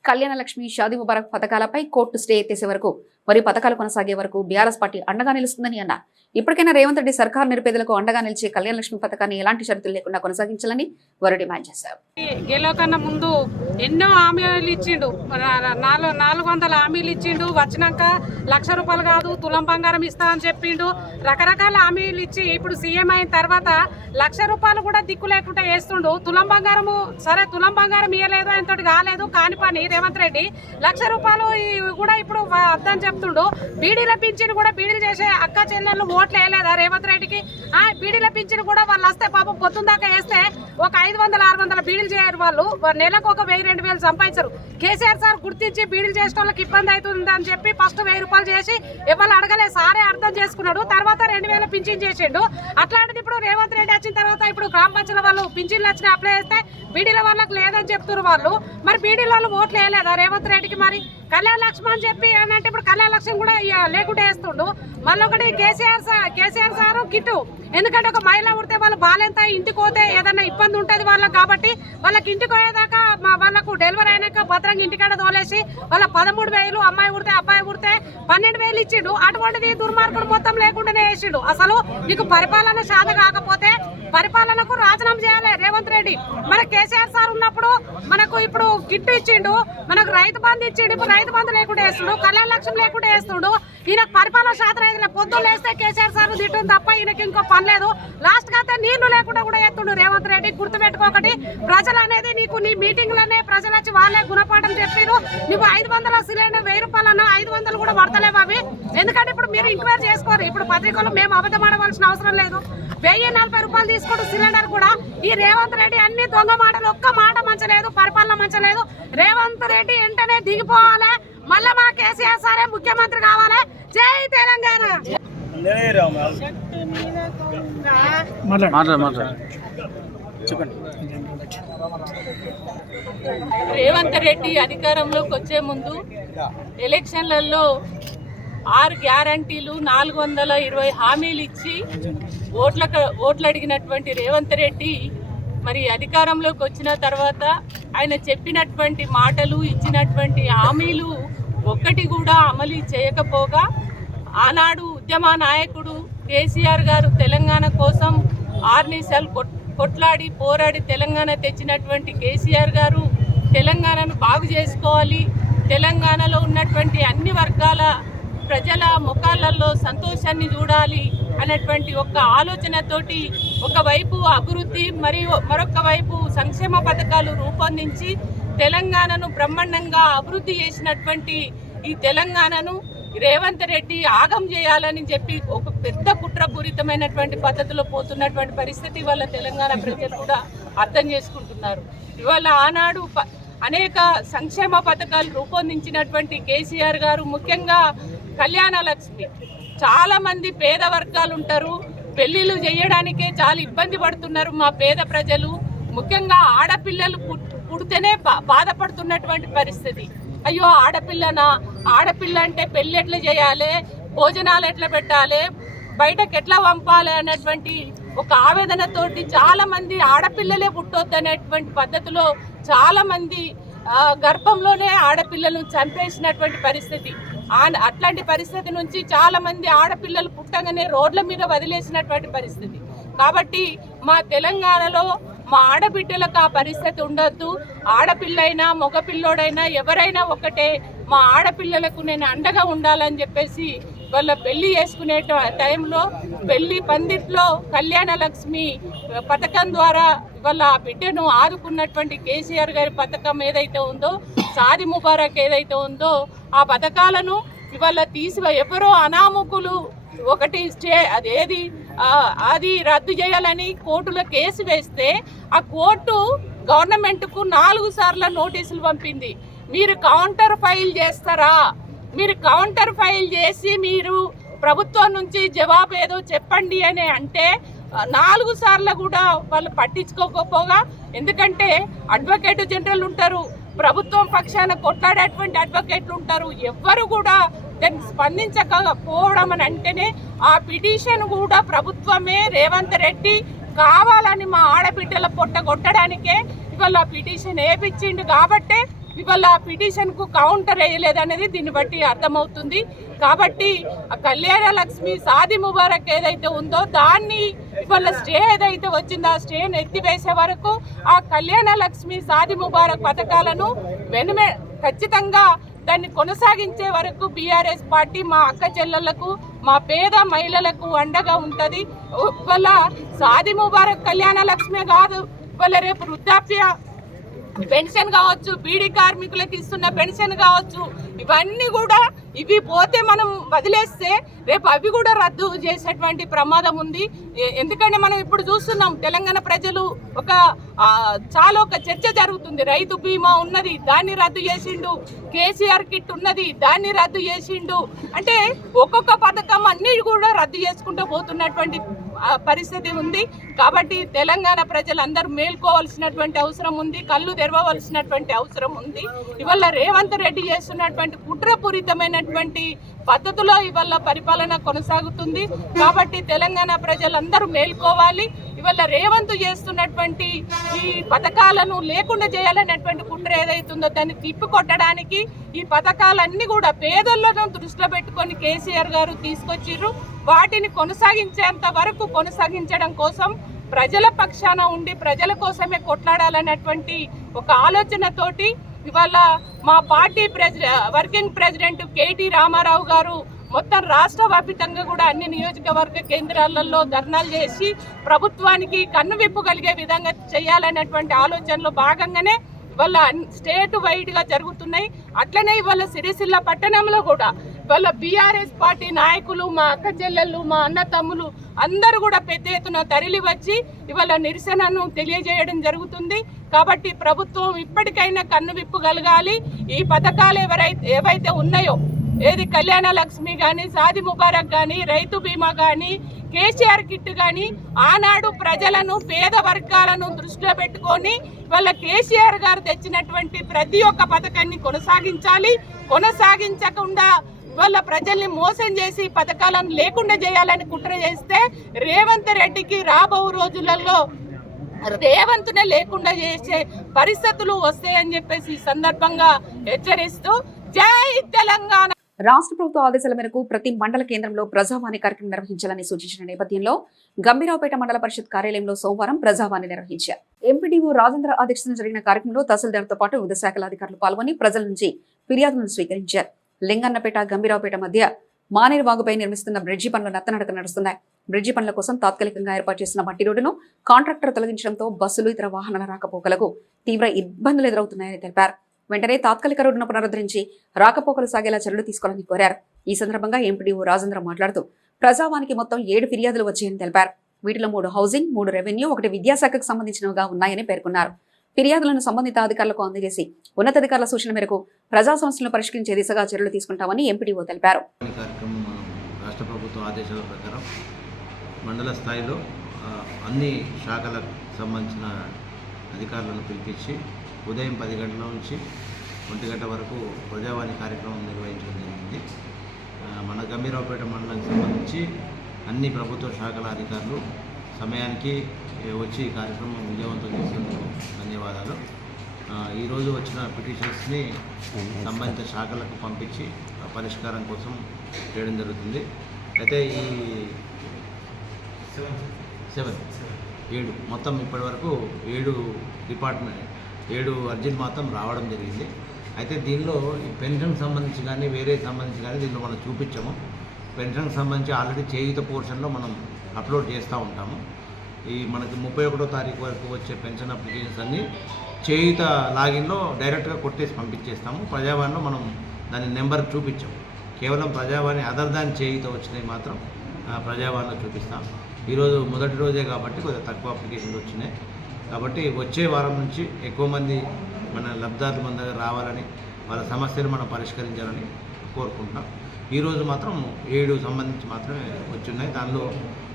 కళ్యాణలక్ష్మి షాదీ ముబారక్ పథకాలపై కోర్టు స్టే ఎత్తేసే వరకు మరి పథకాలు కొనసాగే వరకు బీఆర్ఎస్ పార్టీ అండగా నిలుస్తుందని అన్నారు. ఇప్పటికైనా రేవంత్ రెడ్డి సర్కార్ నిరుపేదలకు అండగా నిలిచే కళ్యాణలక్ష్మి పథకాన్ని ఎలాంటి షరతులు లేకుండా కొనసాగించాలని వారు డిమాండ్ చేశారు. గెలవకన్నా ముందు ఎన్నో హామీలు ఇచ్చిండు, 400 హామీలు ఇచ్చిండు. వచ్చినాక 1,00,000 రూపాయలు కాదు తులం బంగారం ఇస్తా అని చెప్పిండు. రకరకాల హామీలు ఇచ్చి ఇప్పుడు సీఎం అయిన తర్వాత 1,00,000 రూపాయలు కూడా దిక్కు లేకుండా వేస్తుండు. తులం బంగారము సరే, తులం బంగారం ఇవ్వలేదు, ఆయనతోటి కాలేదు, కాని పని రేవంత్ రెడ్డి 1,00,000 రూపాయలు కూడా ఇప్పుడు అర్థం చెప్తుండు. బీడీల పింఛన్ కూడా బీడీలు చేసే అక్క చెల్లెళ్ళు ఓట్లు వేయలేదా రేవంత్ రెడ్డికి? బీడీల పింఛన్ కూడా వాళ్ళు వస్తే పాపం పొద్దున్న దాకా వేస్తే ఒక 500-600 బీడీలు చేయరు. వాళ్ళు నెలకు ఒక 1,000-2,000 సంపాదించరు. కేసీఆర్ సార్ గుర్తించి బీడీలు చేసే వాళ్ళకి ఇబ్బంది అవుతుంది అని చెప్పి ఫస్ట్ 1,000 రూపాయలు చేసి ఎవరు అడగలే, సారే అర్థం చేసుకున్నాడు. తర్వాత 2,000 పింఛన్ చేసిండు. అట్లాంటిది ఇప్పుడు రేవంత్ రెడ్డి వచ్చిన తర్వాత ఇప్పుడు గ్రామ పంచాయతీ వాళ్ళు పింఛన్లు వచ్చిన అప్లై చేస్తే బీడీల వాళ్ళకి లేదని చెప్తున్నారు వాళ్ళు. మరి బీడీల వాళ్ళు ఓట్లు వేయలేదా రేవంత్ రెడ్డికి? మరి కళ్యాణ లక్ష్మి అని చెప్పి అంటే ఇప్పుడు కళ్యాణ లక్ష్మి కూడా లేకుండా వేస్తుండు. మళ్ళీ ఒకటి కేసీఆర్ సారు కిట్టు, ఎందుకంటే ఒక మహిళ ఉడితే వాళ్ళు బాలెంత ఇంటికి పోతే ఏదైనా ఇబ్బంది ఉంటుంది వాళ్ళకి, కాబట్టి వాళ్ళకి ఇంటికి పోయేదాకా వాళ్ళకు డెలివరీ అయినాక భద్రంగా ఇంటికాడ తోలేసి వాళ్ళ 13,000, అమ్మాయి ఉడితే అబ్బాయి ఉడితే 12,000 ఇచ్చిండు. అటువంటిది దుర్మార్గుడు మొత్తం లేకుండానే వేసిండు. అసలు నీకు పరిపాలన శాత కాకపోతే పరిపాలనకు రాజీనామా చేయాలి రేవంత్ రెడ్డి. మన కేసీఆర్ సార్ ఉన్నప్పుడు మనకు ఇప్పుడు కిట్టు ఇచ్చిండు, మనకు రైతు బంధు ఇచ్చిండు. ఇప్పుడు రైతు బంధు లేకుండా వేస్తుండు, కళ్యాణ లక్ష్మి లేకుండా వేస్తుండు. ఈయనకు పరిపాలన శాతం అయితే పొద్దున్న వేస్తే కేసీఆర్ సార్ తిట్టుంది తప్ప ఈయనకి ఇంకో పని లేదు. లాస్ట్ గా నీళ్లు లేకుండా కూడా ఎత్తుండు రేవంత్ రెడ్డి. గుర్తుపెట్టుకోకటి, ప్రజలు అనేది నీకు నీ మీటింగ్లనే ప్రజలు వచ్చి వాళ్ళే గుణపాఠం చెప్పారు. నువ్వు 500 సిలిండర్ 1,000 రూపాయలు అన్నా 500 కూడా పడతలేవు అవి. ఎందుకంటే ఇప్పుడు మీరు ఎంక్వైరీ చేసుకోరు. ఇప్పుడు పత్రికలు మేము అబద్ధం ఆడవలసిన అవసరం లేదు. 1,040 రూపాయలు తీసుకుంటూ సిలిండర్ కూడా. ఈ రేవంత్ రెడ్డి అన్ని దొంగ మాటలు, ఒక్క మాట మంచలేదు, పరిపాలన మంచలేదు. రేవంత్ రెడ్డి వెంటనే దిగిపోవాలి, మళ్ళా మా కేసీఆర్ సారే ముఖ్యమంత్రి కావాలి. జై తెలంగాణ. రేవంత్ రెడ్డి అధికారంలోకి వచ్చే ముందు ఎలక్షన్లలో 6 గ్యారంటీలు 420 హామీలు ఇచ్చి ఓట్లు అడిగినటువంటి రేవంత్ రెడ్డి మరి అధికారంలోకి వచ్చిన తర్వాత ఆయన చెప్పినటువంటి మాటలు, ఇచ్చినటువంటి హామీలు ఒక్కటి కూడా అమలు చేయకపోగా, ఆనాడు ఉద్యమ నాయకుడు కేసీఆర్ గారు తెలంగాణ కోసం ఆర్నిసలు కొట్లాడి పోరాడి తెలంగాణ తెచ్చినటువంటి కేసీఆర్ గారు తెలంగాణను బాగు చేసుకోవాలి, తెలంగాణలో ఉన్నటువంటి అన్ని వర్గాల ప్రజల ముఖాలలో సంతోషాన్ని చూడాలి అనేటువంటి ఒక ఆలోచనతోటి ఒకవైపు అభివృద్ధి మరియు మరొక వైపు సంక్షేమ పథకాలు రూపొందించి తెలంగాణను బ్రహ్మాండంగా అభివృద్ధి చేసినటువంటి ఈ తెలంగాణను రేవంత్ రెడ్డి ఆగం చేయాలని చెప్పి ఒక పెద్ద కుట్రపూరితమైనటువంటి పద్ధతిలో పోతున్నటువంటి పరిస్థితి ఇవాళ తెలంగాణ ప్రజలు కూడా అర్థం చేసుకుంటున్నారు. ఇవాళ ఆనాడు అనేక సంక్షేమ పథకాలు రూపొందించినటువంటి కేసీఆర్ గారు, ముఖ్యంగా కళ్యాణ లక్ష్మి, చాలా మంది పేద వర్గాలు ఉంటారు, పెళ్లిళ్ళు చేయడానికే చాలా ఇబ్బంది పడుతున్నారు మా పేద ప్రజలు. ముఖ్యంగా ఆడపిల్లలు పుడితేనే బాధపడుతున్నటువంటి పరిస్థితి. అయ్యో ఆడపిల్ల అంటే పెళ్ళి ఎట్లా చేయాలి, భోజనాలు ఎట్లా పెట్టాలి, బయటకు ఎట్లా పంపాలి అన్నటువంటి ఒక ఆవేదనతోటి చాలా మంది ఆడపిల్లలే పుట్టొద్దు అనేటువంటి పద్ధతిలో చాలా మంది గర్భంలోనే ఆడపిల్లలను చంపేసినటువంటి పరిస్థితి. అట్లాంటి పరిస్థితి నుంచి చాలా మంది ఆడపిల్లలు పుట్టగానే రోడ్ల మీద వదిలేసినటువంటి పరిస్థితి. కాబట్టి మా తెలంగాణలో మా ఆడబిడ్డలకు ఆ పరిస్థితి ఉండొద్దు. ఆడపిల్లైనా మగపిల్లోడైనా ఎవరైనా ఒకటే. మా ఆడపిల్లలకు నేను అండగా ఉండాలని చెప్పేసి వాళ్ళ పెళ్లి చేసుకునే టైంలో పెళ్లి పందిట్లో కళ్యాణ లక్ష్మి పథకం ద్వారా వాళ్ళ బిడ్డను ఆదుకున్నటువంటి కేసీఆర్ గారి పథకం ఏదైతే ఉందో, షాదీ ముబారక్ ఏదైతే ఉందో, ఆ పథకాలను ఇవాళ ఎవరో అనామకులు ఒకటి అది రద్దు చేయాలని కోర్టులో కేసు వేస్తే ఆ కోర్టు గవర్నమెంట్కు 4 సార్లు నోటీసులు పంపింది. మీరు కౌంటర్ ఫైల్ చేస్తారా, మీరు కౌంటర్ ఫైల్ చేసి మీరు ప్రభుత్వం నుంచి జవాబు ఏదో చెప్పండి అని అంటే 4 సార్లు కూడా వాళ్ళు పట్టించుకోకపోగా, ఎందుకంటే అడ్వకేట్ జనరల్ ఉంటారు, ప్రభుత్వం పక్షాన కొట్లాడేటువంటి అడ్వకేట్లు ఉంటారు, ఎవ్వరు కూడా దాన్ని స్పందించకపోవడం అని అంటేనే ఆ పిటిషన్ కూడా ప్రభుత్వమే రేవంత్ రెడ్డి కావాలని మా ఆడబిడ్డల పొట్ట కొట్టడానికే ఇవాళ పిటిషన్ వేయించిండు. కాబట్టే ఇవాళ పిటిషన్కు కౌంటర్ వేయలేదనేది దీన్ని బట్టి అర్థమవుతుంది. కాబట్టి ఆ కళ్యాణ లక్ష్మి షాదీ ముబారక్ ఏదైతే ఉందో దాన్ని ఇవాళ స్టే ఏదైతే వచ్చిందో ఆ స్టేను ఎత్తివేసే వరకు ఆ కళ్యాణ లక్ష్మి షాదీ ముబారక్ పథకాలను ఖచ్చితంగా దాన్ని కొనసాగించే వరకు బీఆర్ఎస్ పార్టీ మా అక్క చెల్లెళ్లకు, మా పేద మహిళలకు అండగా ఉంటుంది. ఇవాళ షాదీ ముబారక్ కళ్యాణ లక్ష్మే కాదు, ఇవాళ రేపు వృద్ధాప్య పెన్షన్ కావచ్చు, బీడీ కార్మికులకు ఇస్తున్న పెన్షన్ కావచ్చు, ఇవన్నీ కూడా ఇవి పోతే మనం వదిలేస్తే రేపు అవి కూడా రద్దు చేసేటువంటి ప్రమాదం ఉంది. ఎందుకంటే మనం ఇప్పుడు చూస్తున్నాం తెలంగాణ ప్రజలు చాలా చర్చ జరుగుతుంది. రైతు బీమా ఉన్నది, దాన్ని రద్దు చేసిండు. కేసీఆర్ కిట్ ఉన్నది, దాన్ని రద్దు చేసిండు. అంటే ఒక్కొక్క పథకం అన్ని కూడా రద్దు చేసుకుంటూ పోతున్నటువంటి పరిస్థితి ఉంది. కాబట్టి తెలంగాణ ప్రజలందరూ మేల్కోవాల్సినటువంటి అవసరం ఉంది, కళ్ళు తెరవవలసినటువంటి అవసరం ఉంది. ఇవాళ రేవంత్ రెడ్డి చేస్తున్నటువంటి కుట్రపూరితమైనటువంటి పద్ధతిలో ఇవాళ పరిపాలన కొనసాగుతుంది. కాబట్టి తెలంగాణ ప్రజలందరూ మేల్కోవాలి. ఇవాళ రేవంత్ చేస్తున్నటువంటి ఈ పథకాలను లేకుండా చేయాలనేటువంటి కుట్ర ఏదైతుందో దాన్ని తిప్పికొట్టడానికి ఈ పథకాలన్నీ కూడా పేదలను దృష్టిలో పెట్టుకొని కేసీఆర్ గారు తీసుకొచ్చిర్రు. వాటిని కొనసాగించేంత వరకు కొనసాగించడం కోసం ప్రజల పక్షాన ఉండి ప్రజల కోసమే కొట్లాడాలనేటువంటి ఒక ఆలోచనతోటి ఇవాళ మా party working president KT Rama Rao గారు మొత్తం రాష్ట్ర వ్యాప్తంగా కూడా అన్ని నియోజకవర్గ కేంద్రాలలో ధర్నాలు చేసి ప్రభుత్వానికి కన్నువిప్పు కలిగే విధంగా చేయాలనేటువంటి ఆలోచనలో భాగంగానే ఇవాళ స్టేట్ వైడ్గా జరుగుతున్నాయి. అట్లనే ఇవాళ సిరిసిల్ల పట్టణంలో కూడా ఇవాళ బీఆర్ఎస్ పార్టీ నాయకులు, మా అక్క చెల్లెళ్ళు, మా అన్న తమ్ములు అందరూ కూడా పెద్ద ఎత్తున తరలి వచ్చి ఇవాళ నిరసనను తెలియజేయడం జరుగుతుంది. కాబట్టి ప్రభుత్వం ఇప్పటికైనా కన్నువిప్పు కలగాలి. ఈ పథకాలు ఏవైతే ఉన్నాయో, ఏది కళ్యాణ లక్ష్మి కానీ, షాదీ ముబారక్ కానీ, రైతు బీమా కానీ, కేసీఆర్ కిట్ కానీ, ఆనాడు ప్రజలను పేద వర్గాలను దృష్టిలో పెట్టుకొని వాళ్ళ కేసీఆర్ గారు తెచ్చినటువంటి ప్రతి ఒక్క పథకాన్ని కొనసాగించాలి. కొనసాగించకుండా వాళ్ళ ప్రజల్ని మోసం చేసి పథకాలను లేకుండా చేయాలని కుట్ర చేస్తే రేవంత్ రెడ్డికి రాబో రోజులలో రేవంత్నే లేకుండా చేసే పరిస్థితులు వస్తాయని చెప్పేసి ఈ సందర్భంగా హెచ్చరిస్తూ జై తెలంగాణ. రాష్ట్ర ప్రభుత్వ ఆదేశాల మేరకు ప్రతి మండల కేంద్రంలో ప్రజావాణి కార్యక్రమం నిర్వహించాలని సూచించిన నేపథ్యంలో గంభీరావుపేట మండల పరిషత్ కార్యాలయంలో సోమవారం ప్రజావాణి నిర్వహించారు. ఎంపీడీఓ రాజేంద్ర అధ్యక్షతన జరిగిన కార్యక్రమంలో తహసీల్దార్తో పాటు వివిధ శాఖల అధికారులు పాల్గొని ప్రజల నుంచి ఫిర్యాదులను స్వీకరించారు. లింగన్నపేట గంభీరావుపేట మధ్య మానేరు వాగుపై నిర్మిస్తున్న బ్రిడ్జి పనులు నత్తనడక నడుస్తున్నాయి. బ్రిడ్జి పనుల కోసం తాత్కాలికంగా ఏర్పాటు చేసిన మట్టి రోడ్డును కాంట్రాక్టర్ తొలగించడంతో బస్సులు, ఇతర వాహనాల రాకపోకలకు తీవ్ర ఇబ్బందులు ఎదురవుతున్నాయని తెలిపారు. వెంటనే తాత్కాలిక రోడ్డును పునరుద్ధరించి రాకపోకలు సాగేలా చర్యలు తీసుకోవాలని కోరారు. ఈ సందర్భంగా ఎంపీడీఓ రాజేంద్ర మాట్లాడుతూ ప్రజావానికి మొత్తం 7 ఫిర్యాదులు వచ్చాయని తెలిపారు. వీటిలో 3 హౌసింగ్, 3 రెవెన్యూ, 1 విద్యాశాఖకు సంబంధించినవిగా ఉన్నాయని పేర్కొన్నారు. ఫిర్యాదులను సంబంధిత అధికారులకు అందజేసి ఉన్నతాధికారుల సూచన మేరకు ప్రజా సమస్యలను పరిష్కరించే దిశగా చర్యలు తీసుకుంటామని ఎంపీడీఓ తెలిపారు. రాష్ట్ర ప్రభుత్వ ఆదేశాల ప్రకారం మండల స్థాయిలో అన్ని శాఖలకు సంబంధించిన అధికారులను పిలిపించి ఉదయం 10 గంటల నుంచి 1 గంట వరకు ప్రజావాణి కార్యక్రమం నిర్వహించడం జరిగింది. మన గంభీరావుపేట మండలానికి సంబంధించి అన్ని ప్రభుత్వ శాఖల అధికారులు సమయానికి వచ్చి ఈ కార్యక్రమం విజయవంతం చేసేందుకు ధన్యవాదాలు. ఈరోజు వచ్చిన పిటిషన్స్ని సంబంధిత శాఖలకు పంపించి పరిష్కారం కోసం చేయడం జరుగుతుంది. అయితే ఈ 7 మొత్తం ఇప్పటి వరకు 7 అర్జీలు మాత్రం రావడం జరిగింది. అయితే దీనిలో ఈ పెన్షన్ సంబంధించి కానీ వేరే సంబంధించి కానీ దీనిలో మనం చూపించాము. పెన్షన్కి సంబంధించి ఆల్రెడీ చేయుత పోర్షన్లో మనం అప్లోడ్ చేస్తూ ఉంటాము. ఈ మనకి 31వ తారీఖు వరకు వచ్చే పెన్షన్ అప్లికేషన్స్ అన్నీ చేయుత లాగిన్లో డైరెక్ట్గా కొట్టేసి పంపించేస్తాము. ప్రజావాణిలో మనం దాని నెంబర్ చూపించాము. కేవలం ప్రజావాణి అదర్ దాన్ చేయుత వచ్చినాయి మాత్రం ప్రజావాణిలో చూపిస్తాం. ఈరోజు మొదటి రోజే కాబట్టి కొద్దిగా తక్కువ అప్లికేషన్లు వచ్చినాయి. కాబట్టి వచ్చే వారం నుంచి ఎక్కువ మంది మన లబ్ధిదారులు మన దగ్గర రావాలని, వాళ్ళ సమస్యలు మనం పరిష్కరించాలని కోరుకుంటున్నాం. ఈరోజు మాత్రం 7 సంబంధించి మాత్రమే వచ్చున్నాయి. దానిలో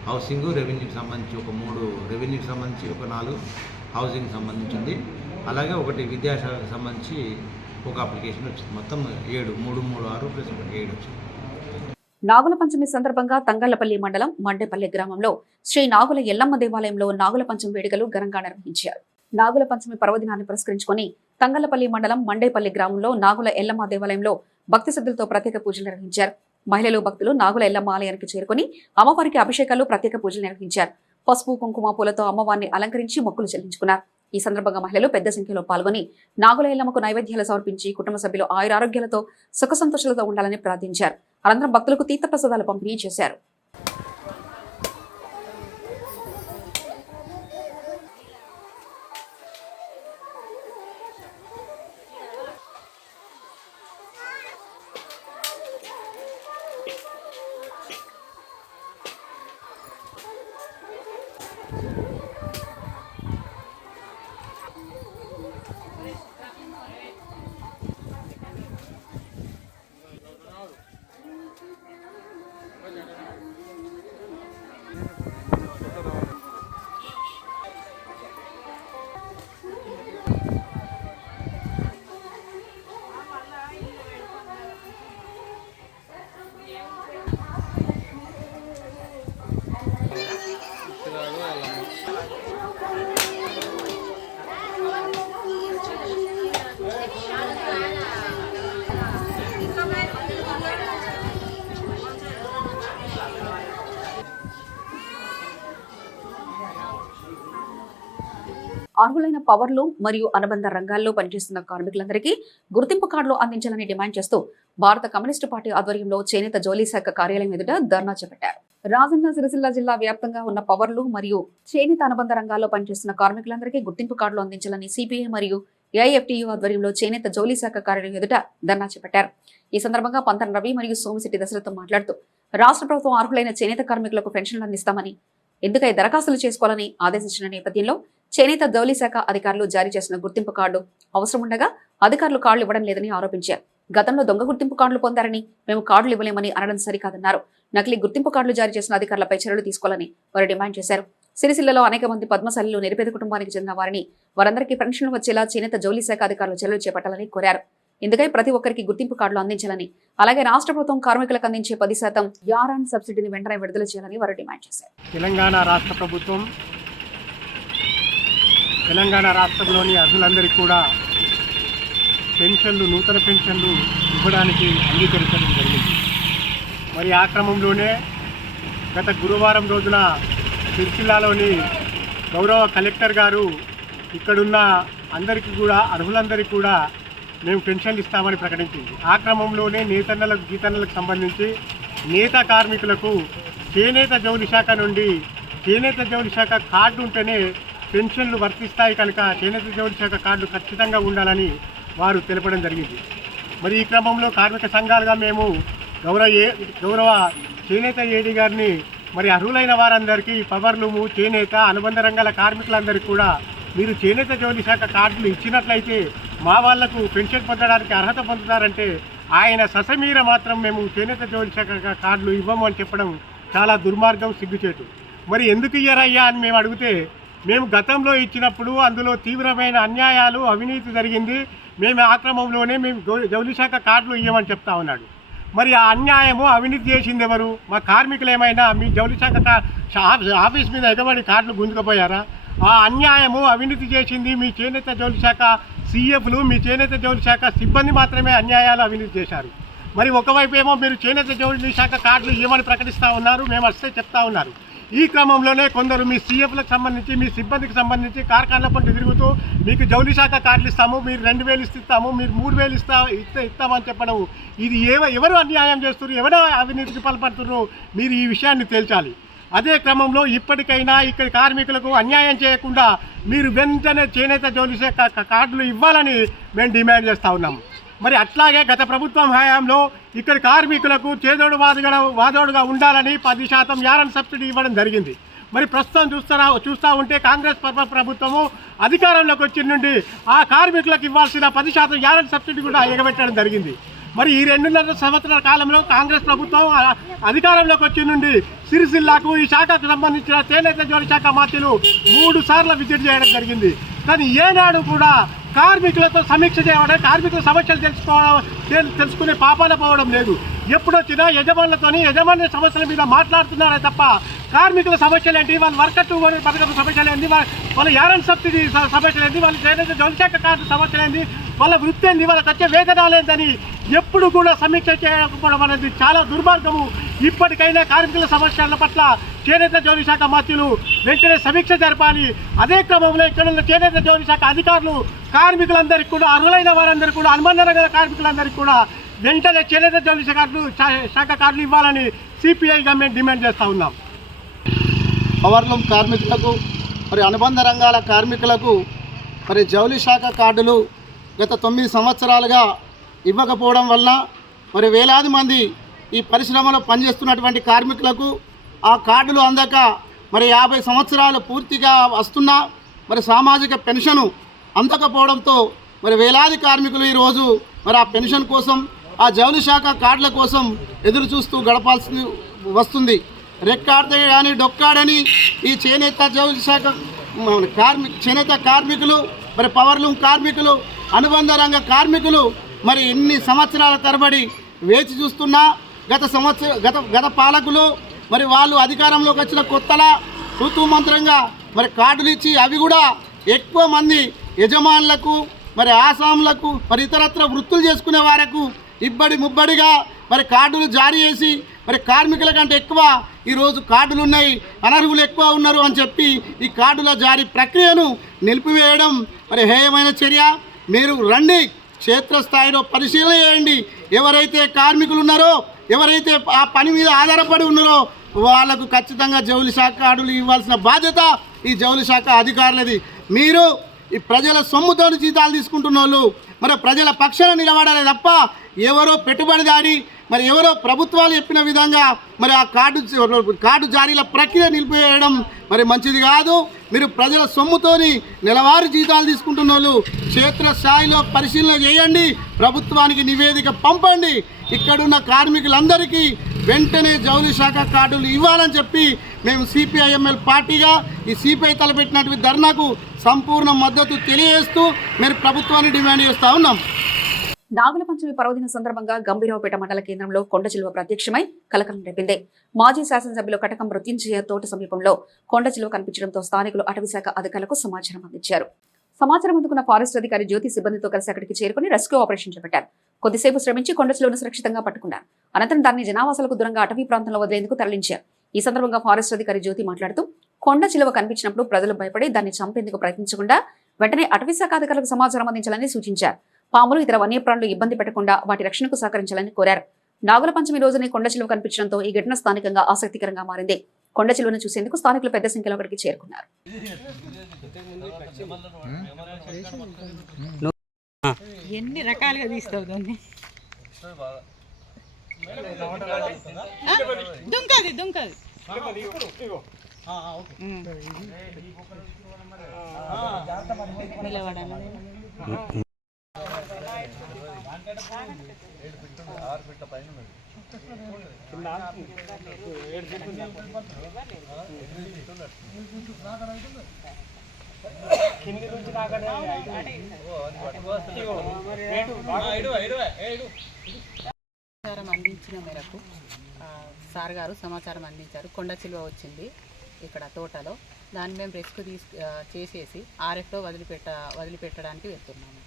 హౌసింగ్, రెవెన్యూకి సంబంధించి ఒక 3, రెవెన్యూకి సంబంధించి ఒక 4, హౌసింగ్ సంబంధించింది, అలాగే ఒకటి విద్యాశాఖకు సంబంధించి ఒక అప్లికేషన్ వచ్చింది. మొత్తం 7, 3, 3, 6 ప్లస్ 7 వచ్చింది. నాగుల పంచమి సందర్భంగా తంగళ్లపల్లి మండలం మండేపల్లి గ్రామంలో శ్రీ నాగుల ఎల్లమ్మ దేవాలయంలో నాగుల పంచమి వేడుకలు ఘనంగా నిర్వహించారు. నాగుల పంచమి పర్వదినాన్ని పురస్కరించుకొని తంగళ్లపల్లి మండలం మండేపల్లి గ్రామంలో నాగుల ఎల్లమ్మ దేవాలయంలో భక్తి శ్రద్ధలతో ప్రత్యేక పూజలు నిర్వహించారు. మహిళలు, భక్తులు నాగుల ఎల్లమ్మ ఆలయానికి చేరుకుని అమ్మవారికి అభిషేకాలు, ప్రత్యేక పూజలు నిర్వహించారు. పసుపు, కుంకుమ పూలతో అమ్మవారిని అలంకరించి మొక్కులు చెల్లించుకున్నారు. ఈ సందర్భంగా మహిళలు పెద్ద సంఖ్యలో పాల్గొని నాగుల ఎల్లమ్మకు నైవేద్యాలు సమర్పించి కుటుంబ సభ్యులు ఆయురారోగ్యాలతో సుఖ సంతోషాలతో ఉండాలని ప్రార్థించారు. అనంతరం భక్తులకు తీర్థ ప్రసాదాలు పంపిణీ చేశారు. అర్హులైన పవర్లు మరియు అనుబంధ రంగాల్లో పనిచేస్తున్న కార్మికులందరికీ గుర్తింపు కార్డులు అందించాలని డిమాండ్ చేస్తూ భారత కమ్యూనిస్టు పార్టీ ఆధ్వర్యంలో చేనేత జౌళి శాఖ కార్యాలయం ఎదుట ధర్నా చేపట్టారు. రాజన్న సిరిసిల్ల జిల్లా వ్యాప్తంగా ఉన్న పవర్లు మరియు చేనేత అనుబంధ రంగాల్లో పనిచేస్తున్న కార్మికులందరికీ గుర్తింపు కార్డులు అందించాలని సిపిఐ మరియు ఏఐఎఫ్టియు ఆధ్వర్యంలో చేనేత జౌళి శాఖ కార్యాలయం ఎదుట ధర్నా చేపట్టారు. ఈ సందర్భంగా పంతన రవి మరియు సోమిశెట్టి దశలతో మాట్లాడుతూ రాష్ట్ర ప్రభుత్వం అర్హులైన చేనేత కార్మికులకు పెన్షన్లు అందిస్తామని, ఎందుకై దరఖాస్తులు చేసుకోవాలని ఆదేశించిన నేపథ్యంలో చేనేత జౌళి శాఖ అధికారులు జారీ చేసిన గుర్తింపు కార్డు అవసరం ఉండగా అధికారులు కార్డులు ఇవ్వడం లేదని ఆరోపించారు. గతంలో దొంగ గుర్తింపు కార్డులు పొందారని, మేము కార్డులు ఇవ్వలేమని అనడం సరికాదన్నారు. నకిలీ గుర్తింపు కార్డులు జారీ చేసిన అధికారులపై చర్యలు తీసుకోవాలని వారు డిమాండ్ చేశారు. సిరిసిల్లలో అనేక మంది పద్మశాలిలు నిరుపేద కుటుంబానికి చెందిన వారిని వారందరికీ పెన్షన్లు వచ్చేలా చేనేత జౌళి శాఖ అధికారులు చర్యలు చేపట్టాలని కోరారు. ఇందుకై ప్రతి ఒక్కరికి గుర్తింపు కార్డులు అందించాలని, అలాగే రాష్ట్ర ప్రభుత్వం కార్మికులకు అందించే 10% యారాన్ సబ్సిడీని వెంటనే విడుదల చేయాలని వారు డిమాండ్ చేశారు. తెలంగాణ రాష్ట్ర ప్రభుత్వం తెలంగాణ రాష్ట్రంలోని అర్హులందరికీ కూడా పెన్షన్లు, నూతన పెన్షన్లు ఇవ్వడానికి అంగీకరించడం జరిగింది. మరి ఆ క్రమంలోనే గత గురువారం రోజున సిరిసిల్లాలోని గౌరవ కలెక్టర్ గారు ఇక్కడున్న అందరికీ కూడా, అర్హులందరికీ కూడా మేము పెన్షన్లు ఇస్తామని ప్రకటించింది. ఆ క్రమంలోనే నేతన్నలకు, గీతన్నలకు సంబంధించి నేత కార్మికులకు చేనేత జౌళి శాఖ నుండి చేనేత జౌళి శాఖ కార్డు ఉంటేనే పెన్షన్లు వర్తిస్తాయి కనుక చేనేత జౌళి శాఖ కార్డు ఖచ్చితంగా ఉండాలని వారు తెలపడం జరిగింది. మరి ఈ క్రమంలో కార్మిక సంఘాలుగా మేము గౌరవ చేనేత ఏడీ గారిని మరి అర్హులైన వారందరికీ పవర్లూము, చేనేత, అనుబంధ రంగాల కార్మికులందరికీ కూడా మీరు చేనేత జౌళి శాఖ కార్డులు ఇచ్చినట్లయితే మా వాళ్లకు పెన్షన్ పొందడానికి అర్హత పొందుతారంటే ఆయన ససమీర మాత్రం మేము చేనేత జౌళి శాఖ కార్డులు ఇవ్వము అని చెప్పడం చాలా దుర్మార్గం, సిగ్గుచేటు. మరి ఎందుకు ఇయ్యరయ్యా అని మేము అడిగితే, మేము గతంలో ఇచ్చినప్పుడు అందులో తీవ్రమైన అన్యాయాలు, అవినీతి జరిగింది, మేము ఆ క్రమంలోనే మేము జౌళి శాఖ కార్డులు ఇవ్వమని చెప్తా ఉన్నాడు. మరి ఆ అన్యాయము అవినీతి చేసింది ఎవరు? మా కార్మికులు ఏమైనా మీ జౌళి శాఖ ఆఫీస్ మీద ఎగబడి కార్డులు గుంజుకుపోయారా? ఆ అన్యాయము అవినీతి చేసింది మీ చేనేత జౌళి శాఖ సీఎఫ్లు, మీ చేనేత జౌళి శాఖ సిబ్బంది మాత్రమే అన్యాయాలు అవినీతి చేశారు. మరి ఒకవైపు ఏమో మీరు చేనేత జౌళి శాఖ కార్డులు ఇవ్వమని ప్రకటిస్తూ ఉన్నారు, మేము వస్తే చెప్తా ఉన్నారు. ఈ క్రమంలోనే కొందరు మీ సీఎఫ్లకు సంబంధించి మీ సిబ్బందికి సంబంధించి కార్ఖానల పంట తిరుగుతూ మీకు జౌళి శాఖ కార్డులు ఇస్తాము, మీరు 2000 ఇస్తాము, మీరు 3000 ఇస్తామని చెప్పడం, ఇది ఎవరు అన్యాయం చేస్తున్నారు, ఎవరు అవినీతికి పాల్పడుతున్నారు, మీరు ఈ విషయాన్ని తేల్చాలి. అదే క్రమంలో ఇప్పటికైనా ఇక్కడ కార్మికులకు అన్యాయం చేయకుండా మీరు వెంటనే చేనేత జౌళి శాఖ కార్డులు ఇవ్వాలని మేము డిమాండ్ చేస్తూ ఉన్నాము. మరి అట్లాగే గత ప్రభుత్వం హయాంలో ఇక్కడ కార్మికులకు చేదోడు వాదోడుగా ఉండాలని 10% యారన్ సబ్సిడీ ఇవ్వడం జరిగింది. మరి ప్రస్తుతం చూస్తూ ఉంటే కాంగ్రెస్ ప్రభుత్వము అధికారంలోకి వచ్చిన నుండి ఆ కార్మికులకు ఇవ్వాల్సిన 10% యారన్ సబ్సిడీ కూడా ఎగబెట్టడం జరిగింది. మరి ఈ 2.5 సంవత్సరాల కాలంలో కాంగ్రెస్ ప్రభుత్వం అధికారంలోకి వచ్చి నుండి సిరిసిల్లాకు ఈ శాఖకు సంబంధించిన చేనేత జౌళి శాఖ మంత్రులు 3 సార్లు విజిట్ చేయడం జరిగింది. కానీ ఏనాడు కూడా కార్మికులతో సమీక్ష చేయడం, కార్మికుల సమస్యలు తెలుసుకునే పాపాన పోవడం లేదు. ఎప్పుడొచ్చినా యజమానుల సమస్యల మీద మాట్లాడుతున్నారే తప్ప కార్మికుల సమస్యలు ఏంటి, వాళ్ళ వర్కర్ టు పథకం సమస్యలు ఏంటి, వాళ్ళ యారన్ సబ్సిడీ సమస్యలు ఏంటి, వాళ్ళ చేనేత జౌళి శాఖ కార్డు సమస్యలు ఏంటి, వాళ్ళ వృత్తి ఏంటి, వాళ్ళకి వచ్చే వేతనాలు ఏంటని ఎప్పుడు కూడా సమీక్ష చేయకపోవడం అనేది చాలా దుర్మార్గము. ఇప్పటికైనా కార్మికుల సమస్యల పట్ల చేనేత జౌళి శాఖ మంత్రులు వెంటనే సమీక్ష జరపాలి. అదే క్రమంలో ఇక్కడ ఉన్న చేనేత జౌళి శాఖ అధికారులు కార్మికులందరికీ కూడా, అర్హులైన వారందరికీ కూడా, అనుబంధంగా కార్మికులందరికీ కూడా వెంటనే చేనేత జౌళి శాఖ కార్డులు ఇవ్వాలని సిపిఐగా మేము డిమాండ్ చేస్తూ ఉన్నాం. పవర్లూమ్ కార్మికులకు మరి అనుబంధ రంగాల కార్మికులకు మరి జౌళి శాఖ కార్డులు గత 9 సంవత్సరాలుగా ఇవ్వకపోవడం వల్ల మరి వేలాది మంది ఈ పరిశ్రమలో పనిచేస్తున్నటువంటి కార్మికులకు ఆ కార్డులు అందక మరి 50 సంవత్సరాలు పూర్తిగా వస్తున్నా మరి సామాజిక పెన్షను అందకపోవడంతో మరి వేలాది కార్మికులు ఈరోజు మరి ఆ పెన్షన్ కోసం, ఆ జౌళి శాఖ కార్డుల కోసం ఎదురు చూస్తూ గడపాల్సి వస్తుంది. రెక్కాడితే కానీ డొక్కాడని ఈ చేనేత జౌళి శాఖ చేనేత కార్మికులు, మరి పవర్లూమ్ కార్మికులు, అనుబంధ రంగ కార్మికులు మరి ఎన్ని సంవత్సరాల తరబడి వేచి చూస్తున్నా గత పాలకులు మరి వాళ్ళు అధికారంలోకి వచ్చిన కొత్తలా ఋతు మంత్రంగా మరి కార్డులు ఇచ్చి అవి కూడా ఎక్కువ మంది యజమానులకు, మరి ఆసాములకు, మరి ఇతరత్ర వృత్తులు చేసుకునే వారికి ముబ్బడిగా మరి కార్డులు జారీ చేసి మరి కార్మికుల కంటే ఎక్కువ ఈరోజు కార్డులు ఉన్నాయి, అనర్హులు ఎక్కువ ఉన్నారు అని చెప్పి ఈ కార్డుల జారీ ప్రక్రియను నిలిపివేయడం మరి హేయమైన చర్య. మీరు రండి, క్షేత్రస్థాయిలో పరిశీలన చేయండి. ఎవరైతే కార్మికులు ఉన్నారో, ఎవరైతే ఆ పని మీద ఆధారపడి ఉన్నారో వాళ్లకు ఖచ్చితంగా జౌళి శాఖ కార్డులు ఇవ్వాల్సిన బాధ్యత ఈ జౌళి శాఖ అధికారులది. మీరు ఈ ప్రజల సొమ్ముతో జీతాలు తీసుకుంటున్న వాళ్ళు మరి ప్రజల పక్షాన నిలబడాలి తప్ప ఎవరో పెట్టుబడిదారి మరి ఎవరో ప్రభుత్వాలు చెప్పిన విధంగా మరి ఆ కార్డు జారీల ప్రక్రియ నిలిపివేయడం మరి మంచిది కాదు. మీరు ప్రజల సొమ్ముతోని నెలవారీ జీతాలు తీసుకుంటున్న వాళ్ళు క్షేత్రస్థాయిలో పరిశీలన చేయండి, ప్రభుత్వానికి నివేదిక పంపండి. ఇక్కడున్న కార్మికులందరికీ వెంటనే జౌళి శాఖ కార్డులు ఇవ్వాలని చెప్పి మేము సిపిఐఎంఎల్ పార్టీగా ఈ సిపిఐ తలపెట్టినటువంటి ధర్నాకు సంపూర్ణ మద్దతు తెలియజేస్తూ మేము ప్రభుత్వాన్ని డిమాండ్ చేస్తూ ఉన్నాం. నాగుల పంచమి పర్వదిన సందర్భంగా గంభీరావుపేట మండల కేంద్రంలో కొండ చిలువ ప్రత్యక్షమై కలకలం రేపింది. మాజీ శాసనసభ్యులు కటకం మృత్యుంజయ తోట సమీపంలో కొండ చిలువ కనిపించడంతో స్థానికులు అటవీశాఖ అధికారులకు సమాచారం అందించారు. సమాచారం అందుకున్న ఫారెస్ట్ అధికారి జ్యోతి సిబ్బందితో కలిసి అక్కడికి చేరుకుని రెస్క్యూ ఆపరేషన్ చేపట్టారు. కొద్దిసేపు శ్రమించి కొండ చిలువను సురక్షితంగా పట్టుకున్నారు. అనంతరం దాన్ని జనావాసాలకు దూరంగా అటవీ ప్రాంతంలో వదిలేందుకు తరలించారు. ఈ సందర్భంగా ఫారెస్ట్ అధికారి జ్యోతి మాట్లాడుతూ కొండ చిలువ కనిపించినప్పుడు ప్రజలు భయపడి దాన్ని చంపేందుకు ప్రయత్నించకుండా వెంటనే అటవీశాఖ అధికారులకు సమాచారం అందించాలని సూచించారు. పాములు, ఇతర వన్యప్రాణులు ఇబ్బంది పెట్టకుండా వాటి రక్షణకు సహకరించాలని కోరారు. నాగుల పంచమి రోజునే కొండ చిలువ కనిపించడంతో ఈ ఘటన స్థానికంగా ఆసక్తికరంగా మారింది. కొండ చిలువను చూసేందుకు స్థానికులు పెద్ద సంఖ్యలో అక్కడికి చేరుకున్నారు. ఎన్ని రకాలుగా తీస్తావు దాన్ని? దుంకది అందించిన మేరకు సార్ గారు సమాచారం అందించారు. కొండ చిలువ వచ్చింది ఇక్కడ తోటలో, దాన్ని మేము రెస్క్యూ చేసేసి ఆర్ఎఫ్లో వదిలిపెట్టడానికి వెళ్తున్నాము.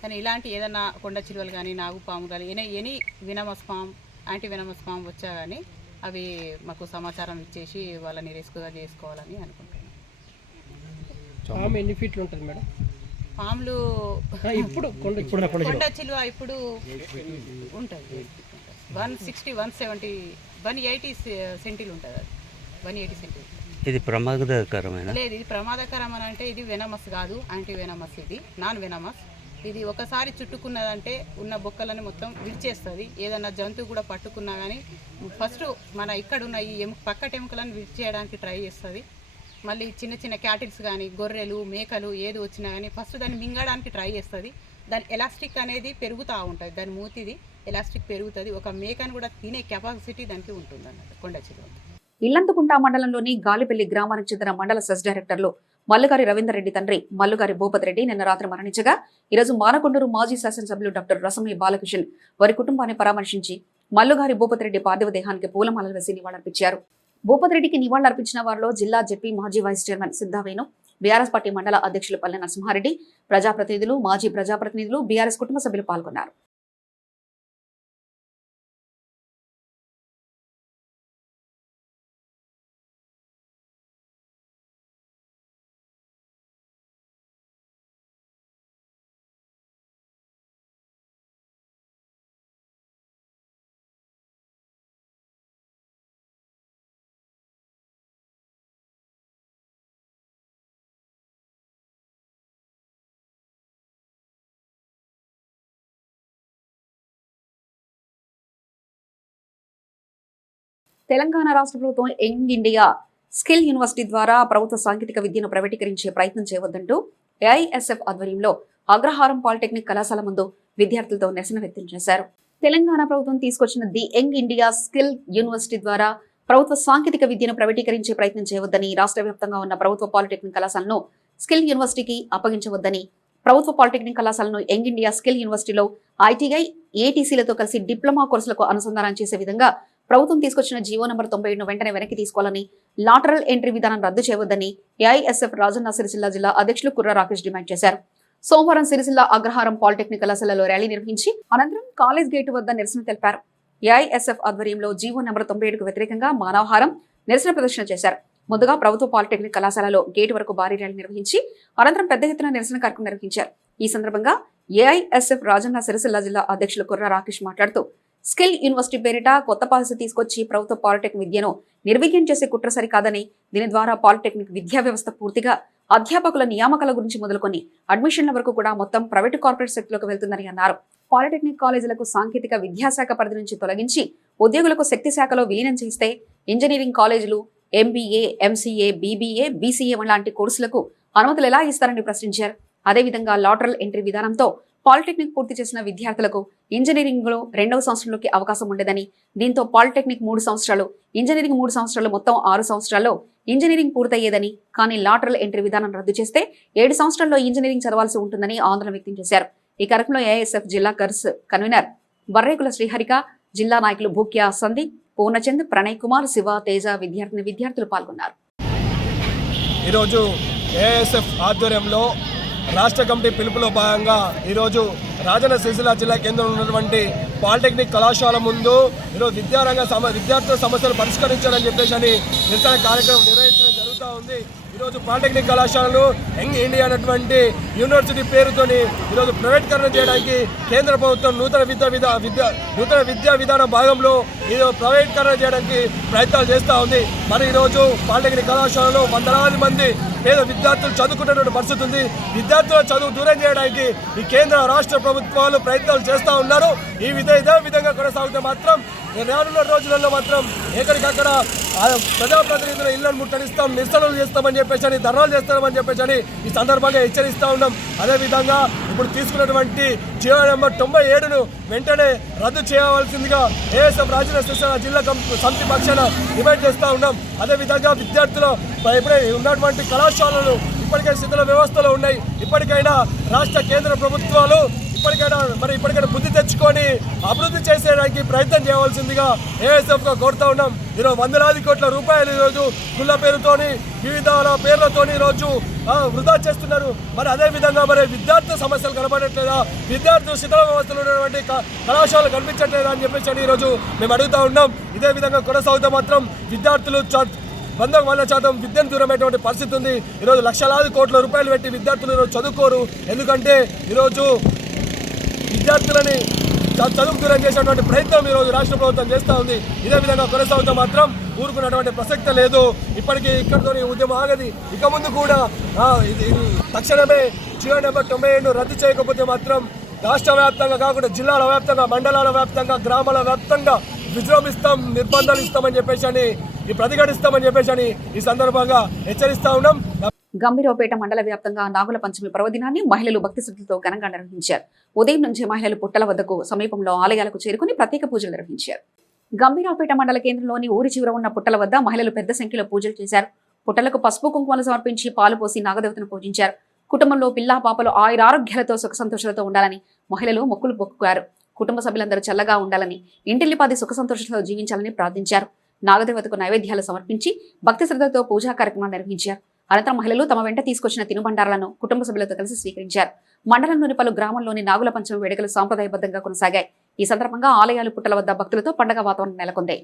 కానీ ఇలాంటి ఏదైనా కొండ చిలువలు కానీ నాగుపాము కానీ ఎనీ వినమస్ పామ్ యాంటీ వినమస్ పామ్ వచ్చా కానీ అవి మాకు సమాచారం ఇచ్చేసి వాళ్ళని రెస్క్యూగా చేసుకోవాలని అనుకుంటున్నాం. పాము ఎన్ని ఫీట్లు ఉంటుంది మేడం? పాములు ఇప్పుడు కొండ చిలువ ఇప్పుడు ఉంటుంది 160, 170, 180 సెంటీలు ఉంటుంది. అది 180 సెంటీలు. ఇది ప్రమాదకరమైన? లేదు, ఇది ప్రమాదకరం అని అంటే ఇది వెనమస్ కాదు, యాంటీ వెనమస్. ఇది నాన్ వెనమస్. ఇది ఒకసారి చుట్టుకున్నదంటే ఉన్న బొక్కలని మొత్తం విడిచేస్తుంది. ఏదన్నా జంతువు కూడా పట్టుకున్నా కానీ ఫస్ట్ మన ఇక్కడ ఉన్న ఈ పక్క ఎముకలను విడిచేయడానికి ట్రై చేస్తుంది. మళ్ళీ చిన్న చిన్న క్యాటిల్స్ కానీ గొర్రెలు మేకలు ఏది వచ్చినా కానీ ఫస్ట్ దాన్ని మింగడానికి ట్రై చేస్తుంది. దాని ఎలాస్టిక్ అనేది పెరుగుతూ ఉంటుంది, దాని మూతిది ఎలాస్టిక్ పెరుగుతుంది. ఒక మేకను కూడా తినే కెపాసిటీ దానికి ఉంటుంది అన్నట్టు కొండ చిలువ. ఇల్లంతకుంట మండలంలోని గాలిపల్లి గ్రామానికి చెందిన మండల సెస్ డైరెక్టర్లు మల్లుగారి రవీందర్ రెడ్డి తండ్రి మల్లుగారి భూపతి రెడ్డి నిన్న రాత్రి మరణించగా ఈరోజు మానకొండూరు మాజీ శాసనసభ్యులు డాక్టర్ రసమయ్య బాలకిషన్ వారి కుటుంబాన్ని పరామర్శించి మల్లుగారి భూపతి రెడ్డి పార్థివ దేహానికి పూలమాలలు వేసి నివాళులర్పించారు. భూపతి రెడ్డికి నివాళులర్పించిన వారిలో జిల్లా జెపీ మాజీ వైస్ చైర్మన్ సిద్ధావేణు, బీఆర్ఎస్ పార్టీ మండల అధ్యక్షులు పల్లె నరసింహారెడ్డి, ప్రజాప్రతినిధులు, మాజీ ప్రజాప్రతినిధులు, బీఆర్ఎస్ కుటుంబ సభ్యులు పాల్గొన్నారు. తెలంగాణ రాష్ట్ర ప్రభుత్వం యంగ్ ఇండియా స్కిల్ యూనివర్సిటీ ద్వారా ప్రభుత్వ సాంకేతిక విద్యను ప్రైవేటీకరించే ప్రయత్నం చేయవద్దంటూ ఏఐఎస్ఎఫ్ ఆధ్వర్యంలో అగ్రహారం పాలిటెక్నిక్ కళాశాల ముందు విద్యార్థులతో నిరసన వ్యక్తం చేశారు. తెలంగాణ ప్రభుత్వం తీసుకొచ్చిన the young India skill university ద్వారా ప్రభుత్వ సాంకేతిక విద్యను ప్రైవేటీకరించే ప్రయత్నం చేయవద్దని, రాష్ట్ర వ్యాప్తంగా ఉన్న ప్రభుత్వ పాలిటెక్నిక్ కళాశాలను స్కిల్ యూనివర్సిటీకి అప్పగించవద్దని, ప్రభుత్వ పాలిటెక్నిక్ కళాశాలను యంగ్ ఇండియా స్కిల్ యూనివర్సిటీలో ఐటీఐ, ఏటీసీలతో కలిసి డిప్లొమా కోర్సులకు అనుసంధానం చేసే విధంగా ప్రభుత్వం తీసుకొచ్చిన జీవో నంబర్ 97ను వెంటనే వెనక్కి తీసుకోవాలని, లాటరల్ ఎంట్రీ విధానం రద్దు చేయవద్దని ఏఐఎస్ఎఫ్ రాజన్న సిరిసిల్ల జిల్లా అధ్యక్షులు కుర్ర రాకేష్ డిమాండ్ చేశారు. సోమవారం సిరిసిల్ల అగ్రహారం పాలిటెక్నిక్ కళాశాలలో ర్యాలీ నిర్వహించి అనంతరం కాలేజ్ గేటు వద్ద నిరసన తెలిపారు. ఏఐఎస్ఎఫ్ ఆధ్వర్యంలో జీవో నంబర్ 97కు వ్యతిరేకంగా మానవహారం నిరసన ప్రదర్శన చేశారు. ముందుగా ప్రభుత్వ పాలిటెక్నిక్ కళాశాలలో గేటు వరకు భారీ ర్యాలీ నిర్వహించి అనంతరం పెద్ద ఎత్తున నిరసన కార్యక్రమం నిర్వహించారు. ఈ సందర్భంగా ఏఐఎస్ఎఫ్ రాజన్న సిరిసిల్ల జిల్లా అధ్యక్షులు కుర్ర రాకేష్ మాట్లాడుతూ స్కిల్ యూనివర్సిటీ పేరిట కొత్త పాలసీ తీసుకొచ్చి ప్రభుత్వ పాలిటెక్నిక్ విద్యను నిర్వీర్యం చేసే కుట్ర సరికాదని, దీని ద్వారా పాలిటెక్నిక్ విద్యా వ్యవస్థ పూర్తిగా అధ్యాపకుల నియామకాల గురించి మొదలుకొని అడ్మిషన్ల వరకు కూడా మొత్తం ప్రైవేటు కార్పొరేట్ సెక్టర్లోకి వెళ్తుందని అన్నారు. పాలిటెక్నిక్ కాలేజీలకు సాంకేతిక విద్యాశాఖ పరిధి నుంచి తొలగించి ఉద్యోగులకు శక్తి శాఖలో విలీనం చేస్తే ఇంజనీరింగ్ కాలేజీలు ఎంబీఏ, ఎంసీఏ, బీబీఏ, బీసీఏ లాంటి కోర్సులకు అనుమతులు ఎలా ఇస్తారని ప్రశ్నించారు. అదేవిధంగా లాటరల్ ఎంట్రీ విధానంతో పాలిటెక్నిక్ పూర్తి చేసిన విద్యార్థులకు ఇంజనీరింగ్ లో 2వ సంవత్సరంలోకి అవకాశం ఉండేదని, దీంతో పాలిటెక్నిక్ 3 సంవత్సరాలు, ఇంజనీరింగ్ 3 సంవత్సరాలు, మొత్తం 6 సంవత్సరాల్లో ఇంజనీరింగ్ పూర్తయ్యేదని, కానీ లాటరల్ ఎంట్రీ విధానం రద్దు చేస్తే 7 సంవత్సరాల్లో ఇంజనీరింగ్ చదవాల్సి ఉంటుందని ఆందోళన వ్యక్తం చేశారు. ఈ కార్యక్రమంలో ఏఐఎస్ఎఫ్ జిల్లా కర్స్ కన్వీనర్ బర్రేకుల శ్రీహరిక, జిల్లా నాయకులు భూక్యా సందీప్, పూర్ణచంద్, ప్రణయ్ కుమార్, శివ, తేజ, విద్యార్థులు పాల్గొన్నారు. ఈరోజు ఏఐఎస్ఎఫ్ ఆధ్వర్యంలో రాష్ట్ర కమిటీ పిలుపులో భాగంగా ఈరోజు రాజన్న సిరిసిల్ల జిల్లా కేంద్రంలో ఉన్నటువంటి పాలిటెక్నిక్ కళాశాల ముందు ఈరోజు విద్యార్థుల సమస్యలు పరిష్కరించాలని చెప్పేసి నిరసన కార్యక్రమం నిర్వహించడం జరుగుతూ ఉంది. ఈరోజు పాలిటెక్నిక్ కళాశాలను యంగ్ ఇండియా అనేటువంటి యూనివర్సిటీ పేరుతోని ఈరోజు ప్రైవేటీకరణ చేయడానికి కేంద్ర ప్రభుత్వం నూతన విద్యా విధాన భాగంలో ఈరోజు ప్రైవేటీకరణ చేయడానికి ప్రయత్నాలు చేస్తూ ఉంది. మరి ఈరోజు పాలిటెక్నిక్ కళాశాలలో వందలాది మంది పేద విద్యార్థులు చదువుకున్నటువంటి పరిస్థితి ఉంది. విద్యార్థుల చదువు దూరం చేయడానికి ఈ కేంద్ర రాష్ట్ర ప్రభుత్వాలు ప్రయత్నాలు చేస్తూ ఉన్నారు. ఇదే విధంగా కొనసాగితే మాత్రం రానున్న రోజులలో మాత్రం ఎక్కడికక్కడ ప్రజాప్రతినిధుల ఇళ్లను ముట్టడిస్తాం, నిరసనలు చేస్తామని చెప్పేసి, ధర్నాలు చేస్తామని చెప్పేసి ఈ సందర్భంగా హెచ్చరిస్తూ ఉన్నాం. అదేవిధంగా ఇప్పుడు తీసుకున్నటువంటి జీవో నెంబర్ 97ను వెంటనే రద్దు చేయవలసిందిగా ఏఎస్ఎఫ్ రాజన్న సిరిసిల్ల జిల్లా సమితి పక్షాన డిమాండ్ చేస్తూ ఉన్నాం. అదేవిధంగా విద్యార్థులు ఇప్పుడే ఉన్నటువంటి కళాశాలలు ఇప్పటికే శిథిల వ్యవస్థలో ఉన్నాయి. ఇప్పటికైనా రాష్ట్ర కేంద్ర ప్రభుత్వాలు ఇప్పటికైనా బుద్ధి తెచ్చుకొని అభివృద్ధి చేసేయడానికి ప్రయత్నం చేయవలసిందిగా ఏఎస్ఎఫ్గా కోరుతా ఉన్నాం. ఈరోజు వందలాది కోట్ల రూపాయలు ఈరోజు కుల పేరుతోని వివిధ పేర్లతోని ఈరోజు వృధా చేస్తున్నారు. మరి అదేవిధంగా విద్యార్థి సమస్యలు కనబడట్లేదా, విద్యార్థులు శిథిల వ్యవస్థలో ఉన్నటువంటి కళాశాలలు కనిపించట్లేదా అని చెప్పేసి ఈరోజు మేము అడుగుతా ఉన్నాం. ఇదే విధంగా కొనసాగుతూ మాత్రం విద్యార్థులు 100% విద్యను దూరమైనటువంటి పరిస్థితి ఉంది. ఈరోజు లక్షలాది కోట్ల రూపాయలు పెట్టి విద్యార్థులు ఈరోజు చదువుకోరు. ఎందుకంటే ఈరోజు విద్యార్థులని చదువు దూరం చేసేటువంటి ప్రయత్నం ఈరోజు రాష్ట్ర ప్రభుత్వం చేస్తూ ఉంది. ఇదే విధంగా కొనసాగుతూ మాత్రం ఊరుకున్నటువంటి ప్రసక్తే లేదు. ఇప్పటికీ ఇక్కడితో ఉద్యమం ఆగది. ఇక ముందు కూడా తక్షణమే GO నెంబర్ 97 రద్దు చేయకపోతే మాత్రం రాష్ట్ర వ్యాప్తంగా కాకుండా జిల్లాల వ్యాప్తంగా, మండలాల వ్యాప్తంగా, గ్రామాల వ్యాప్తంగా విజృంభిస్తాం, నిర్బంధాలు ఇస్తామని చెప్పేసి ప్రతిఘటిస్తామని చెప్పేసి ఈ సందర్భంగా హెచ్చరిస్తా ఉన్నాం. గంభీరావుపేట మండల వ్యాప్తంగా నాగుల పంచమి పర్వదినాన్ని మహిళలు భక్తి శ్రద్ధలతో ఘనంగా నిర్వహించారు. ఉదయం నుంచి మహిళలు పుట్టల వద్దకు సమీపంలో ఆలయాలకు చేరుకుని ప్రత్యేక పూజలు నిర్వహించారు. గంభీరావుపేట మండల కేంద్రంలోని ఊరి చివర ఉన్న పుట్టల వద్ద మహిళలు పెద్ద సంఖ్యలో పూజలు చేశారు. పుట్టలకు పసుపు కుంకుమలు సమర్పించి పాలు పోసి నాగదేవతను పూజించారు. కుటుంబంలో పిల్లా పాపలు ఆయురారోగ్యాలతో సుఖ సంతోషాలతో ఉండాలని మహిళలు మొక్కులు మొక్కుకారు. కుటుంబ సభ్యులందరూ చల్లగా ఉండాలని, ఇంటిల్లిపాది సుఖ సంతోషాలతో జీవించాలని ప్రార్థించారు. నాగదేవతకు నైవేద్యాలు సమర్పించి భక్తి శ్రద్ధతో పూజా కార్యక్రమాలు నిర్వహించారు. అనంతరం మహిళలు తమ వెంట తీసుకొచ్చిన తినుబండారాలను కుటుంబ సభ్యులతో కలిసి స్వీకరించారు. మండలంలోని పలు గ్రామాల్లోని నాగుల పంచమి వేడుకలు సాంప్రదాయబద్ధంగా కొనసాగాయి. ఈ సందర్భంగా ఆలయాలు, పుట్టల వద్ద భక్తులతో పండగ వాతావరణం నెలకొంది.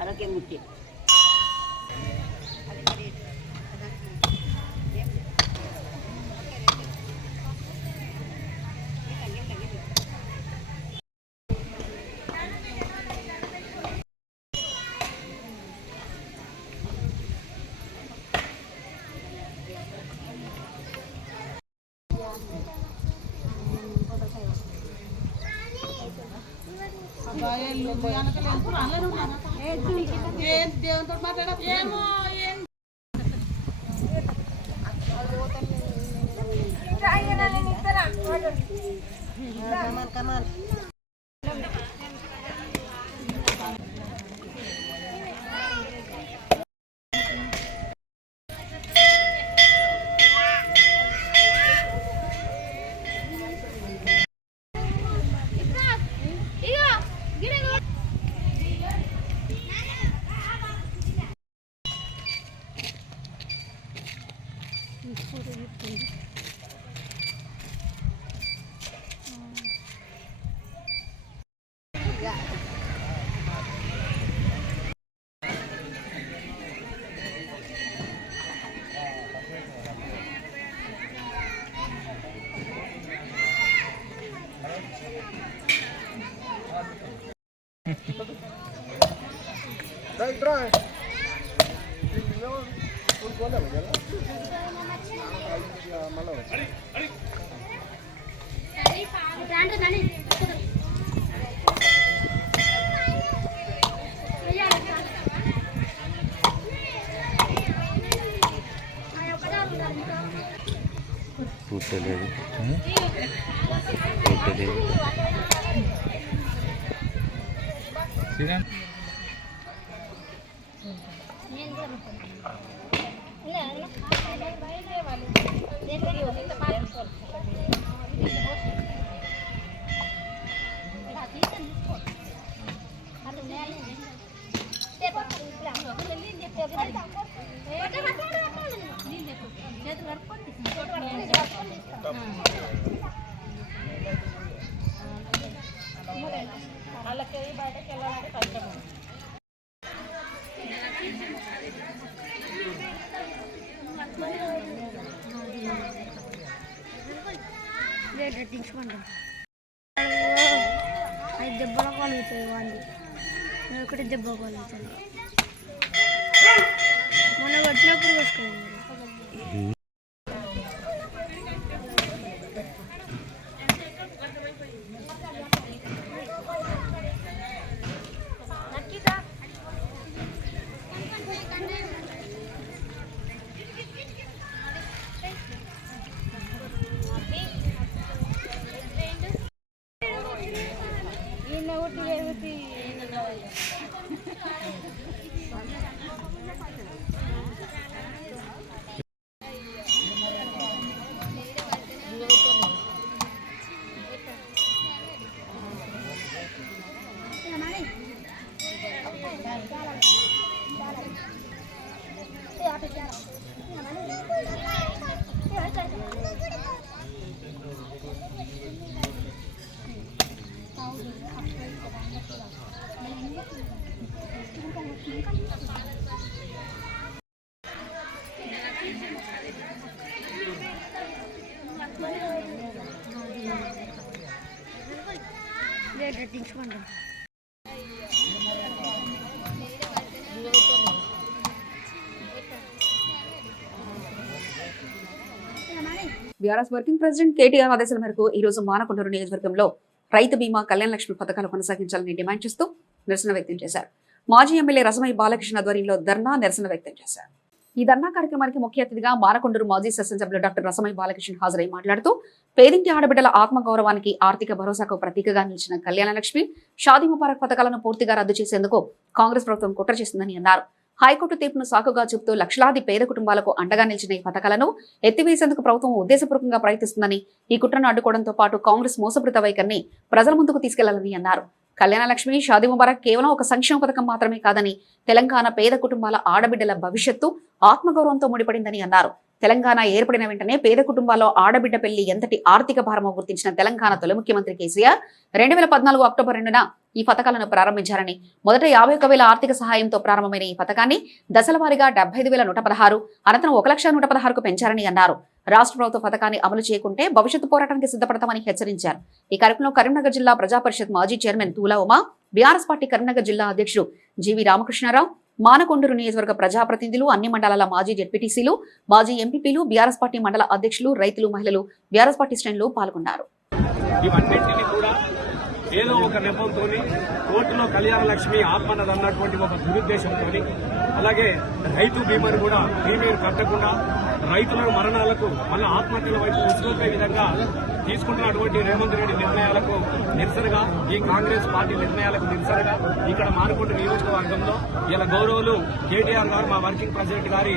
आरोग्य मुख्य దేవునితో మాట్లాడేమో కమాల్ Try. పుట్టలేదు. వాళ్ళకి బయటకు వెళ్ళాలంటే కష్టం. రేటింగ్స్ దెబ్బలు కలుగుతాయి వాడిని ఒకటి దెబ్బ కలుగుతుంది మొన్న కొట్టినప్పుడు కొట్టుకోండి బీఆర్ఎస్ వర్కింగ్ ప్రెసిడెంట్ కేటీఆర్ ఆదేశాల మేరకు ఈ రోజు మానకొండూరు నియోజకవర్గంలో రైతు బీమా కళ్యాణ లక్ష్మి పథకాలు కొనసాగించాలని డిమాండ్ చేస్తూ నిరసన వ్యక్తం చేశారు. మాజీ ఎమ్మెల్యే రసమై బాలకృష్ణ ఆధ్వర్యంలో ధర్నా నిరసన వ్యక్తం చేశారు. ఈ ధర్నా కార్యక్రమానికి ముఖ్య అతిథిగా మానకొండూరు మాజీ శాసనసభ్యులు డాక్టర్ రసమై బాలకృష్ణ హాజరై మాట్లాడుతూ పేదింటి ఆడబిడ్డల ఆత్మగౌరవానికి ఆర్థిక భరోసాకు ప్రతీకగా నిలిచిన కళ్యాణ లక్ష్మి, షాదీ ముబారక్ పథకాలను పూర్తిగా రద్దు చేసేందుకు కాంగ్రెస్ ప్రభుత్వం కుట్ర చేసిందని అన్నారు. హైకోర్టు తీర్పును సాకుగా చెబుతూ లక్షలాది పేద కుటుంబాలకు అండగా నిలిచిన ఈ పథకాలను ఎత్తివేసేందుకు ప్రభుత్వం ఉద్దేశపూర్వకంగా ప్రయత్నిస్తుందని, ఈ కుట్రను అడ్డుకోవడంతో పాటు కాంగ్రెస్ మోసపూరిత వైఖరిని ప్రజల ముందుకు తీసుకెళ్లాలని అన్నారు. కళ్యాణ లక్ష్మి, షాదీ ముబారక్ కేవలం ఒక సంక్షేమ పథకం మాత్రమే కాదని, తెలంగాణ పేద కుటుంబాల ఆడబిడ్డల భవిష్యత్తు ఆత్మగౌరవంతో ముడిపడిందని అన్నారు. తెలంగాణ ఏర్పడిన వెంటనే పేద కుటుంబాల్లో ఆడబిడ్డ పెళ్లి ఎంతటి ఆర్థిక భారమో గుర్తించిన తెలంగాణ తొలి ముఖ్యమంత్రి కేసీఆర్ 2014 అక్టోబర్ 2న ఈ పథకాలను ప్రారంభించారని, మొదట 51,000 ఆర్థిక సహాయంతో ప్రారంభమైన ఈ పథకాన్ని దశల వారీగా 75,116, అనంతరం 1,116,000కు పెంచారని అన్నారు. రాష్ట్ర ప్రభుత్వ పథకాన్ని అమలు చేయకుంటే భవిష్యత్తు పోరాటానికి సిద్ధపడతామని హెచ్చరించారు. ఈ కార్యక్రమంలో కరీంనగర్ జిల్లా ప్రజా పరిషత్ మాజీ chairman Tula Uma, BRS party Karimnagar జిల్లా అధ్యక్షుడు జీవి రామకృష్ణారావు, మానకొండూరు నియోజకవర్గ ప్రజాప్రతినిధులు, అన్ని మండలాల మాజీ జెడ్పీటీసీలు, మాజీ ఎంపీపీలు, బీఆర్ఎస్ పార్టీ మండల అధ్యక్షులు, రైతులు, మహిళలు, బీఆర్ఎస్ పార్టీ శ్రేణులు పాల్గొన్నారు. ఇవన్నింటినీ కూడా ఏదో ఒక నెపంతో కోర్టులో కళ్యాణ లక్ష్మి ఆత్మన్నది అన్నటువంటి ఒక దురుద్దేశంతో, అలాగే రైతు బీమాను కూడా ప్రీమియం కట్టకుండా రైతుల మరణాలకు మళ్ళీ ఆత్మహత్యల వైపు ఉసుకొల్పే విధంగా తీసుకుంటున్నటువంటి రేవంత్ రెడ్డి నిర్ణయాలకు నిరసనగా, ఈ కాంగ్రెస్ పార్టీ నిర్ణయాలకు నిరసనగా ఇక్కడ మానకొండ నియోజకవర్గంలో ఇలా గౌరవులు కేటీఆర్ గారు, మా వర్కింగ్ ప్రెసిడెంట్ గారి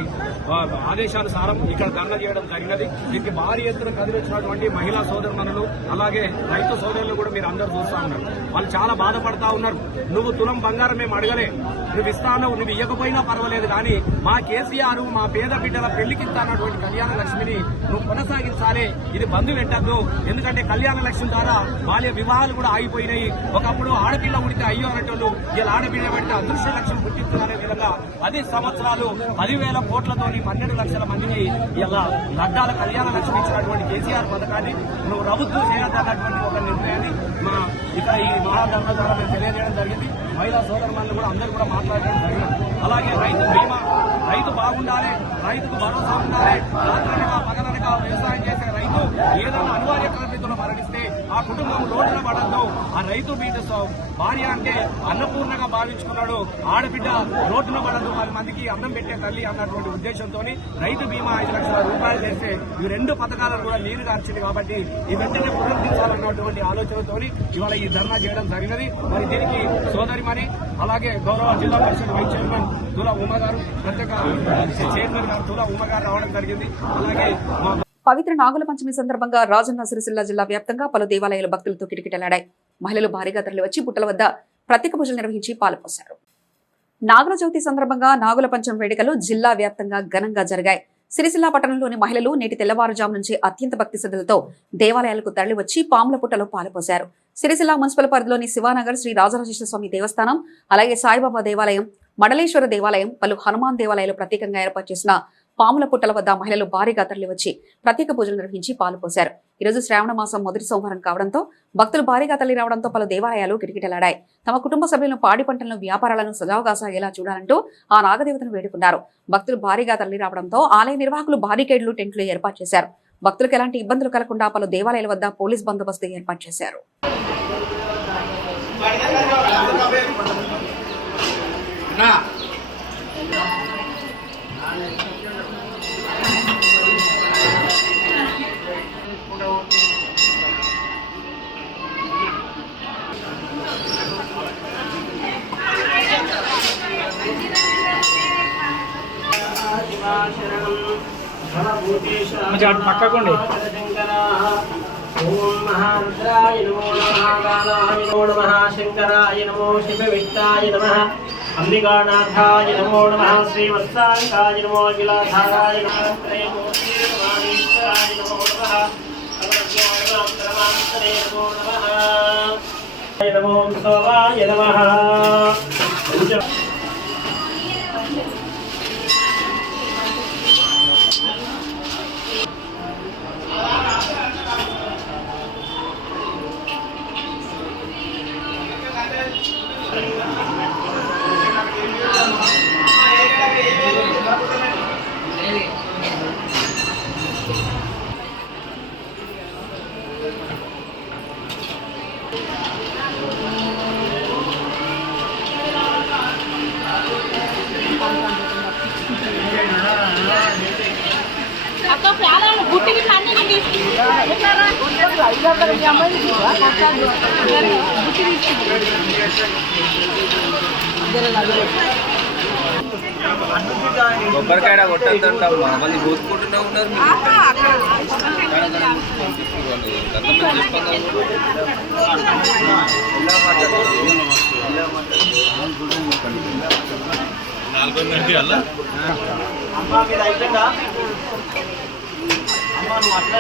ఆదేశానుసారం ఇక్కడ ధర్నా చేయడం జరిగినది. దీనికి భారీ ఎత్తున కదిలిచ్చినటువంటి మహిళా సోదరుమణులు, అలాగే రైతు సోదరులు కూడా మీరు అందరూ చూస్తా ఉన్నారు. వాళ్ళు చాలా బాధపడతా ఉన్నారు. నువ్వు తులం బంగారం మేము అడగలే, నువ్వు ఇస్తాను, నువ్వు ఇవ్వకపోయినా పర్వాలేదు, కానీ మా కేసీఆర్ మా పేద బిడ్డల పెళ్లికి ఇస్తానటువంటి కళ్యాణ లక్ష్మిని నువ్వు కొనసాగించాలి. ఇది బంధు పెట్టద్దు. ఎందుకంటే కళ్యాణ లక్ష్మి ద్వారా బాల్య వివాహాలు కూడా ఆగిపోయినాయి. ఒకప్పుడు ఆడపిల్ల ఉడితే అయ్యో అనేటోళ్ళు ఇలా ఆడపిల్ల పెడితే అదృశ్య లక్ష్యం పుట్టించాలనే విధంగా 10 సంవత్సరాలు 10,000 కోట్లతోని 12 లక్షల మందిని ఇలా లడ్డాల కళ్యాణ లక్ష్మి ఇచ్చినటువంటి కేసీఆర్ పథకాన్ని నువ్వు రద్దు చేయాలన్నటువంటి ఒక నిర్ణయాన్ని ఇక్కడ ఈ మహాధర్నా ద్వారా మేము తెలియజేయడం జరిగింది. మహిళా సోదరులు కూడా అందరూ కూడా మాట్లాడడం జరిగింది. అలాగే రైతు బీమా, రైతు బాగుండాలి, రైతుకు భరోసా ఉండాలి. రాత్రనగా పగలనగా వ్యవసాయం చేసే రైతు ఏదైనా అనివార్య పరిస్థితుల్లో మరణిస్తే ఆ కుటుంబం రోడ్డున పడద్దు. ఆ రైతు బిడ్డ భార్య అంటే అన్నపూర్ణగా భావించుకున్నాడు, ఆడబిడ్డ రోడ్డున పడద్దు, 10 మందికి అన్నం పెట్టే తల్లి అన్నటువంటి ఉద్దేశంతో రైతు బీమా 5 లక్షల రూపాయలు చేస్తే ఈ 2 పథకాలను కూడా నీరు గార్చింది. కాబట్టి ఈ వెంటనే పునరుద్ధరించాలన్నటువంటి ఆలోచనతో ఇవాళ ఈ ధర్నా చేయడం జరిగినది. మరి దీనికి సోదరిమణి, అలాగే గౌరవ జిల్లా పరిషత్ వైస్ చైర్మన్ తులా ఉమా గారు, ప్రత్యేక చైర్మన్ గారు తులా ఉమా గారు రావడం జరిగింది. అలాగే పవిత్ర నాగుల పంచమి సందర్భంగా రాజన్న సిరిసిల్ల జిల్లా వ్యాప్తంగా పలు దేవాలయాలు భక్తులతో కిటకిటలాడాయి. మహిళలు భారీగా తరలివచ్చి పుట్టల వద్ద ప్రత్యేక పూజలు నిర్వహించి పాల్పోశారు. నాగుల చవితి సందర్భంగా నాగుల పంచమి వేడుకలు జిల్లా వ్యాప్తంగా ఘనంగా జరిగాయి. సిరిసిల్ల పట్టణంలోని మహిళలు నేటి తెల్లవారుజాము నుంచి అత్యంత భక్తి శ్రద్ధలతో దేవాలయాలకు తరలివచ్చి పాముల పుట్టలో పాలుపోశారు. సిరిసిల్ల మున్సిపల్ పరిధిలోని శివానగర్ శ్రీ రాజరాజేశ్వర స్వామి దేవస్థానం, అలాగే సాయిబాబా దేవాలయం, మండలేశ్వర దేవాలయం, పలు హనుమాన్ దేవాలయాలు ప్రత్యేకంగా ఏర్పాటు చేసిన పాముల పుట్టల వద్ద మహిళలు భారీగా తరలివచ్చి ప్రత్యేక పూజలు నిర్వహించి పాలు పోశారు. ఈరోజు శ్రావణ మాసం మొదటి సోమవారం కావడంతో భక్తులు భారీగా తరలి రావడంతో పలు దేవాలయాలు కిటకిటలాడాయి. తమ కుటుంబ సభ్యులను పాడి పంటలను వ్యాపారాలను సజావుగా సాగేలా చూడాలంటూ ఆ నాగదేవతను వేడుకున్నారు. భక్తులు భారీగా తరలి రావడంతో ఆలయ నిర్వాహకులు బారికేడ్లు, టెంట్లు ఏర్పాటు చేశారు. భక్తులకు ఎలాంటి ఇబ్బందులు కలగకుండా పలు దేవాలయాల వద్ద పోలీస్ బందోబస్తు ఏర్పాటు చేశారు. పక్కకుండి ఓం మహారుద్రాయ నమో నమః గానాయ నమో నమః శంకరాయ నమో శివవిష్టాయ నమః అంబికానాథాయ నమో నమః శ్రీవత్సాంగాయ నమో విలాసాయ నమః త్రైమూర్తి నమామీశ్వరాయ నమో నమః పరమాత్మనే నమో నమః నమో సోవాయ నమః. కొబ్బరికాయ కొట్టద్దంటామ్మా, మళ్ళీ కోసుకుంటూనే ఉన్నారు. అమ్మా మీరు అయిపోయిందా? అమ్మా నువ్వు అట్లా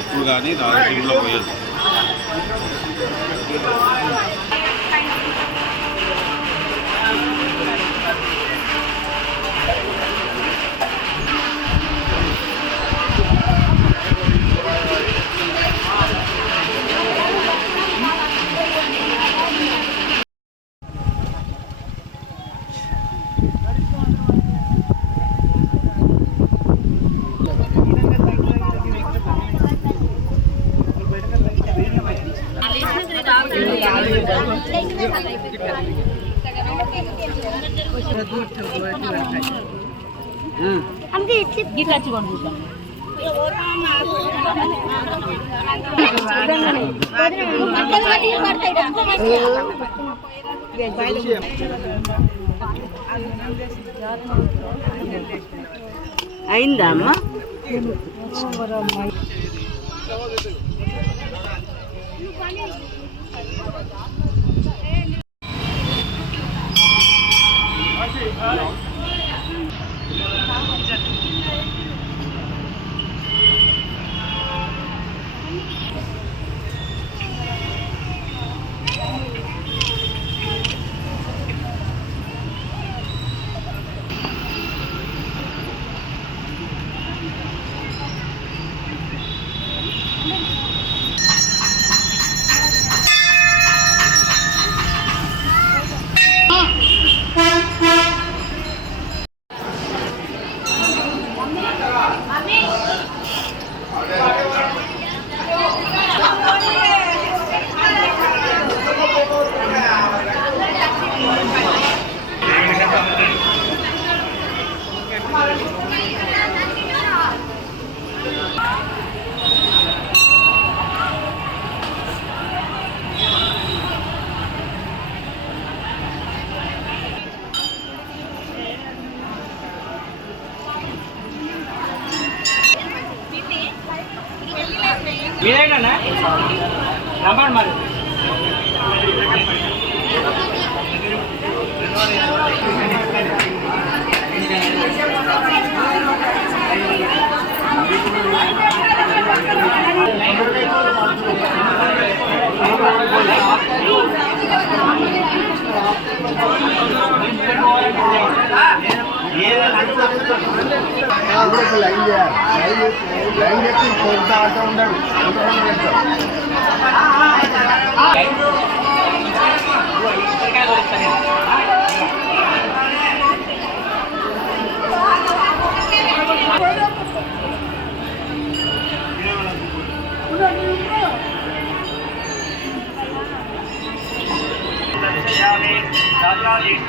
ఇప్పుడు కానీ రాజకీయంలో పోయేది. हमके गीता चिकन అయిందా అమ్మ? మీరేనా రమ్మని మరి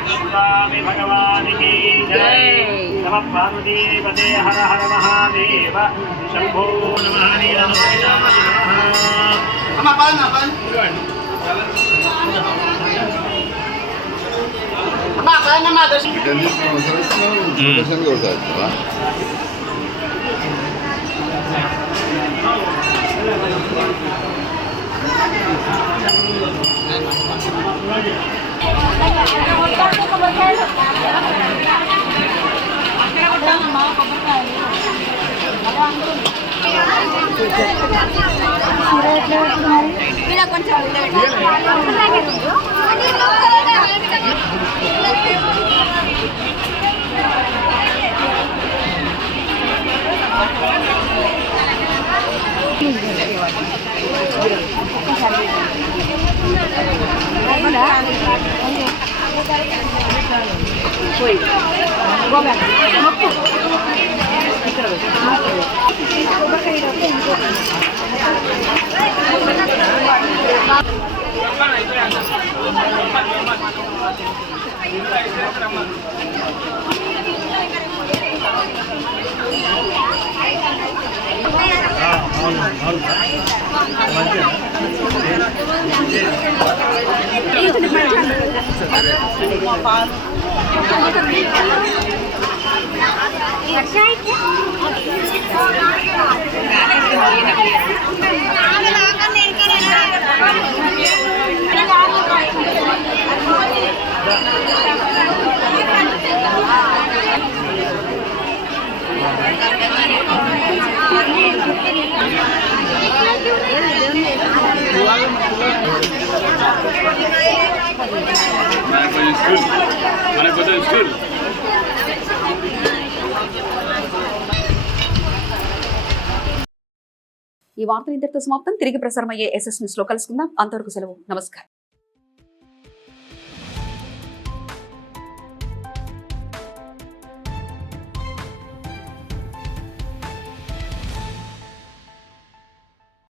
स्वामी भगवान की जय नमः पार्वती पते हर हर महादेव शंभो नमः ఈ వార్తలు ఇంతటితో సమాప్తం. తిరిగి ప్రసారమయ్యే SS న్యూస్ లో కలుసుకుందాం. అంతవరకు సెలవు. నమస్కారం.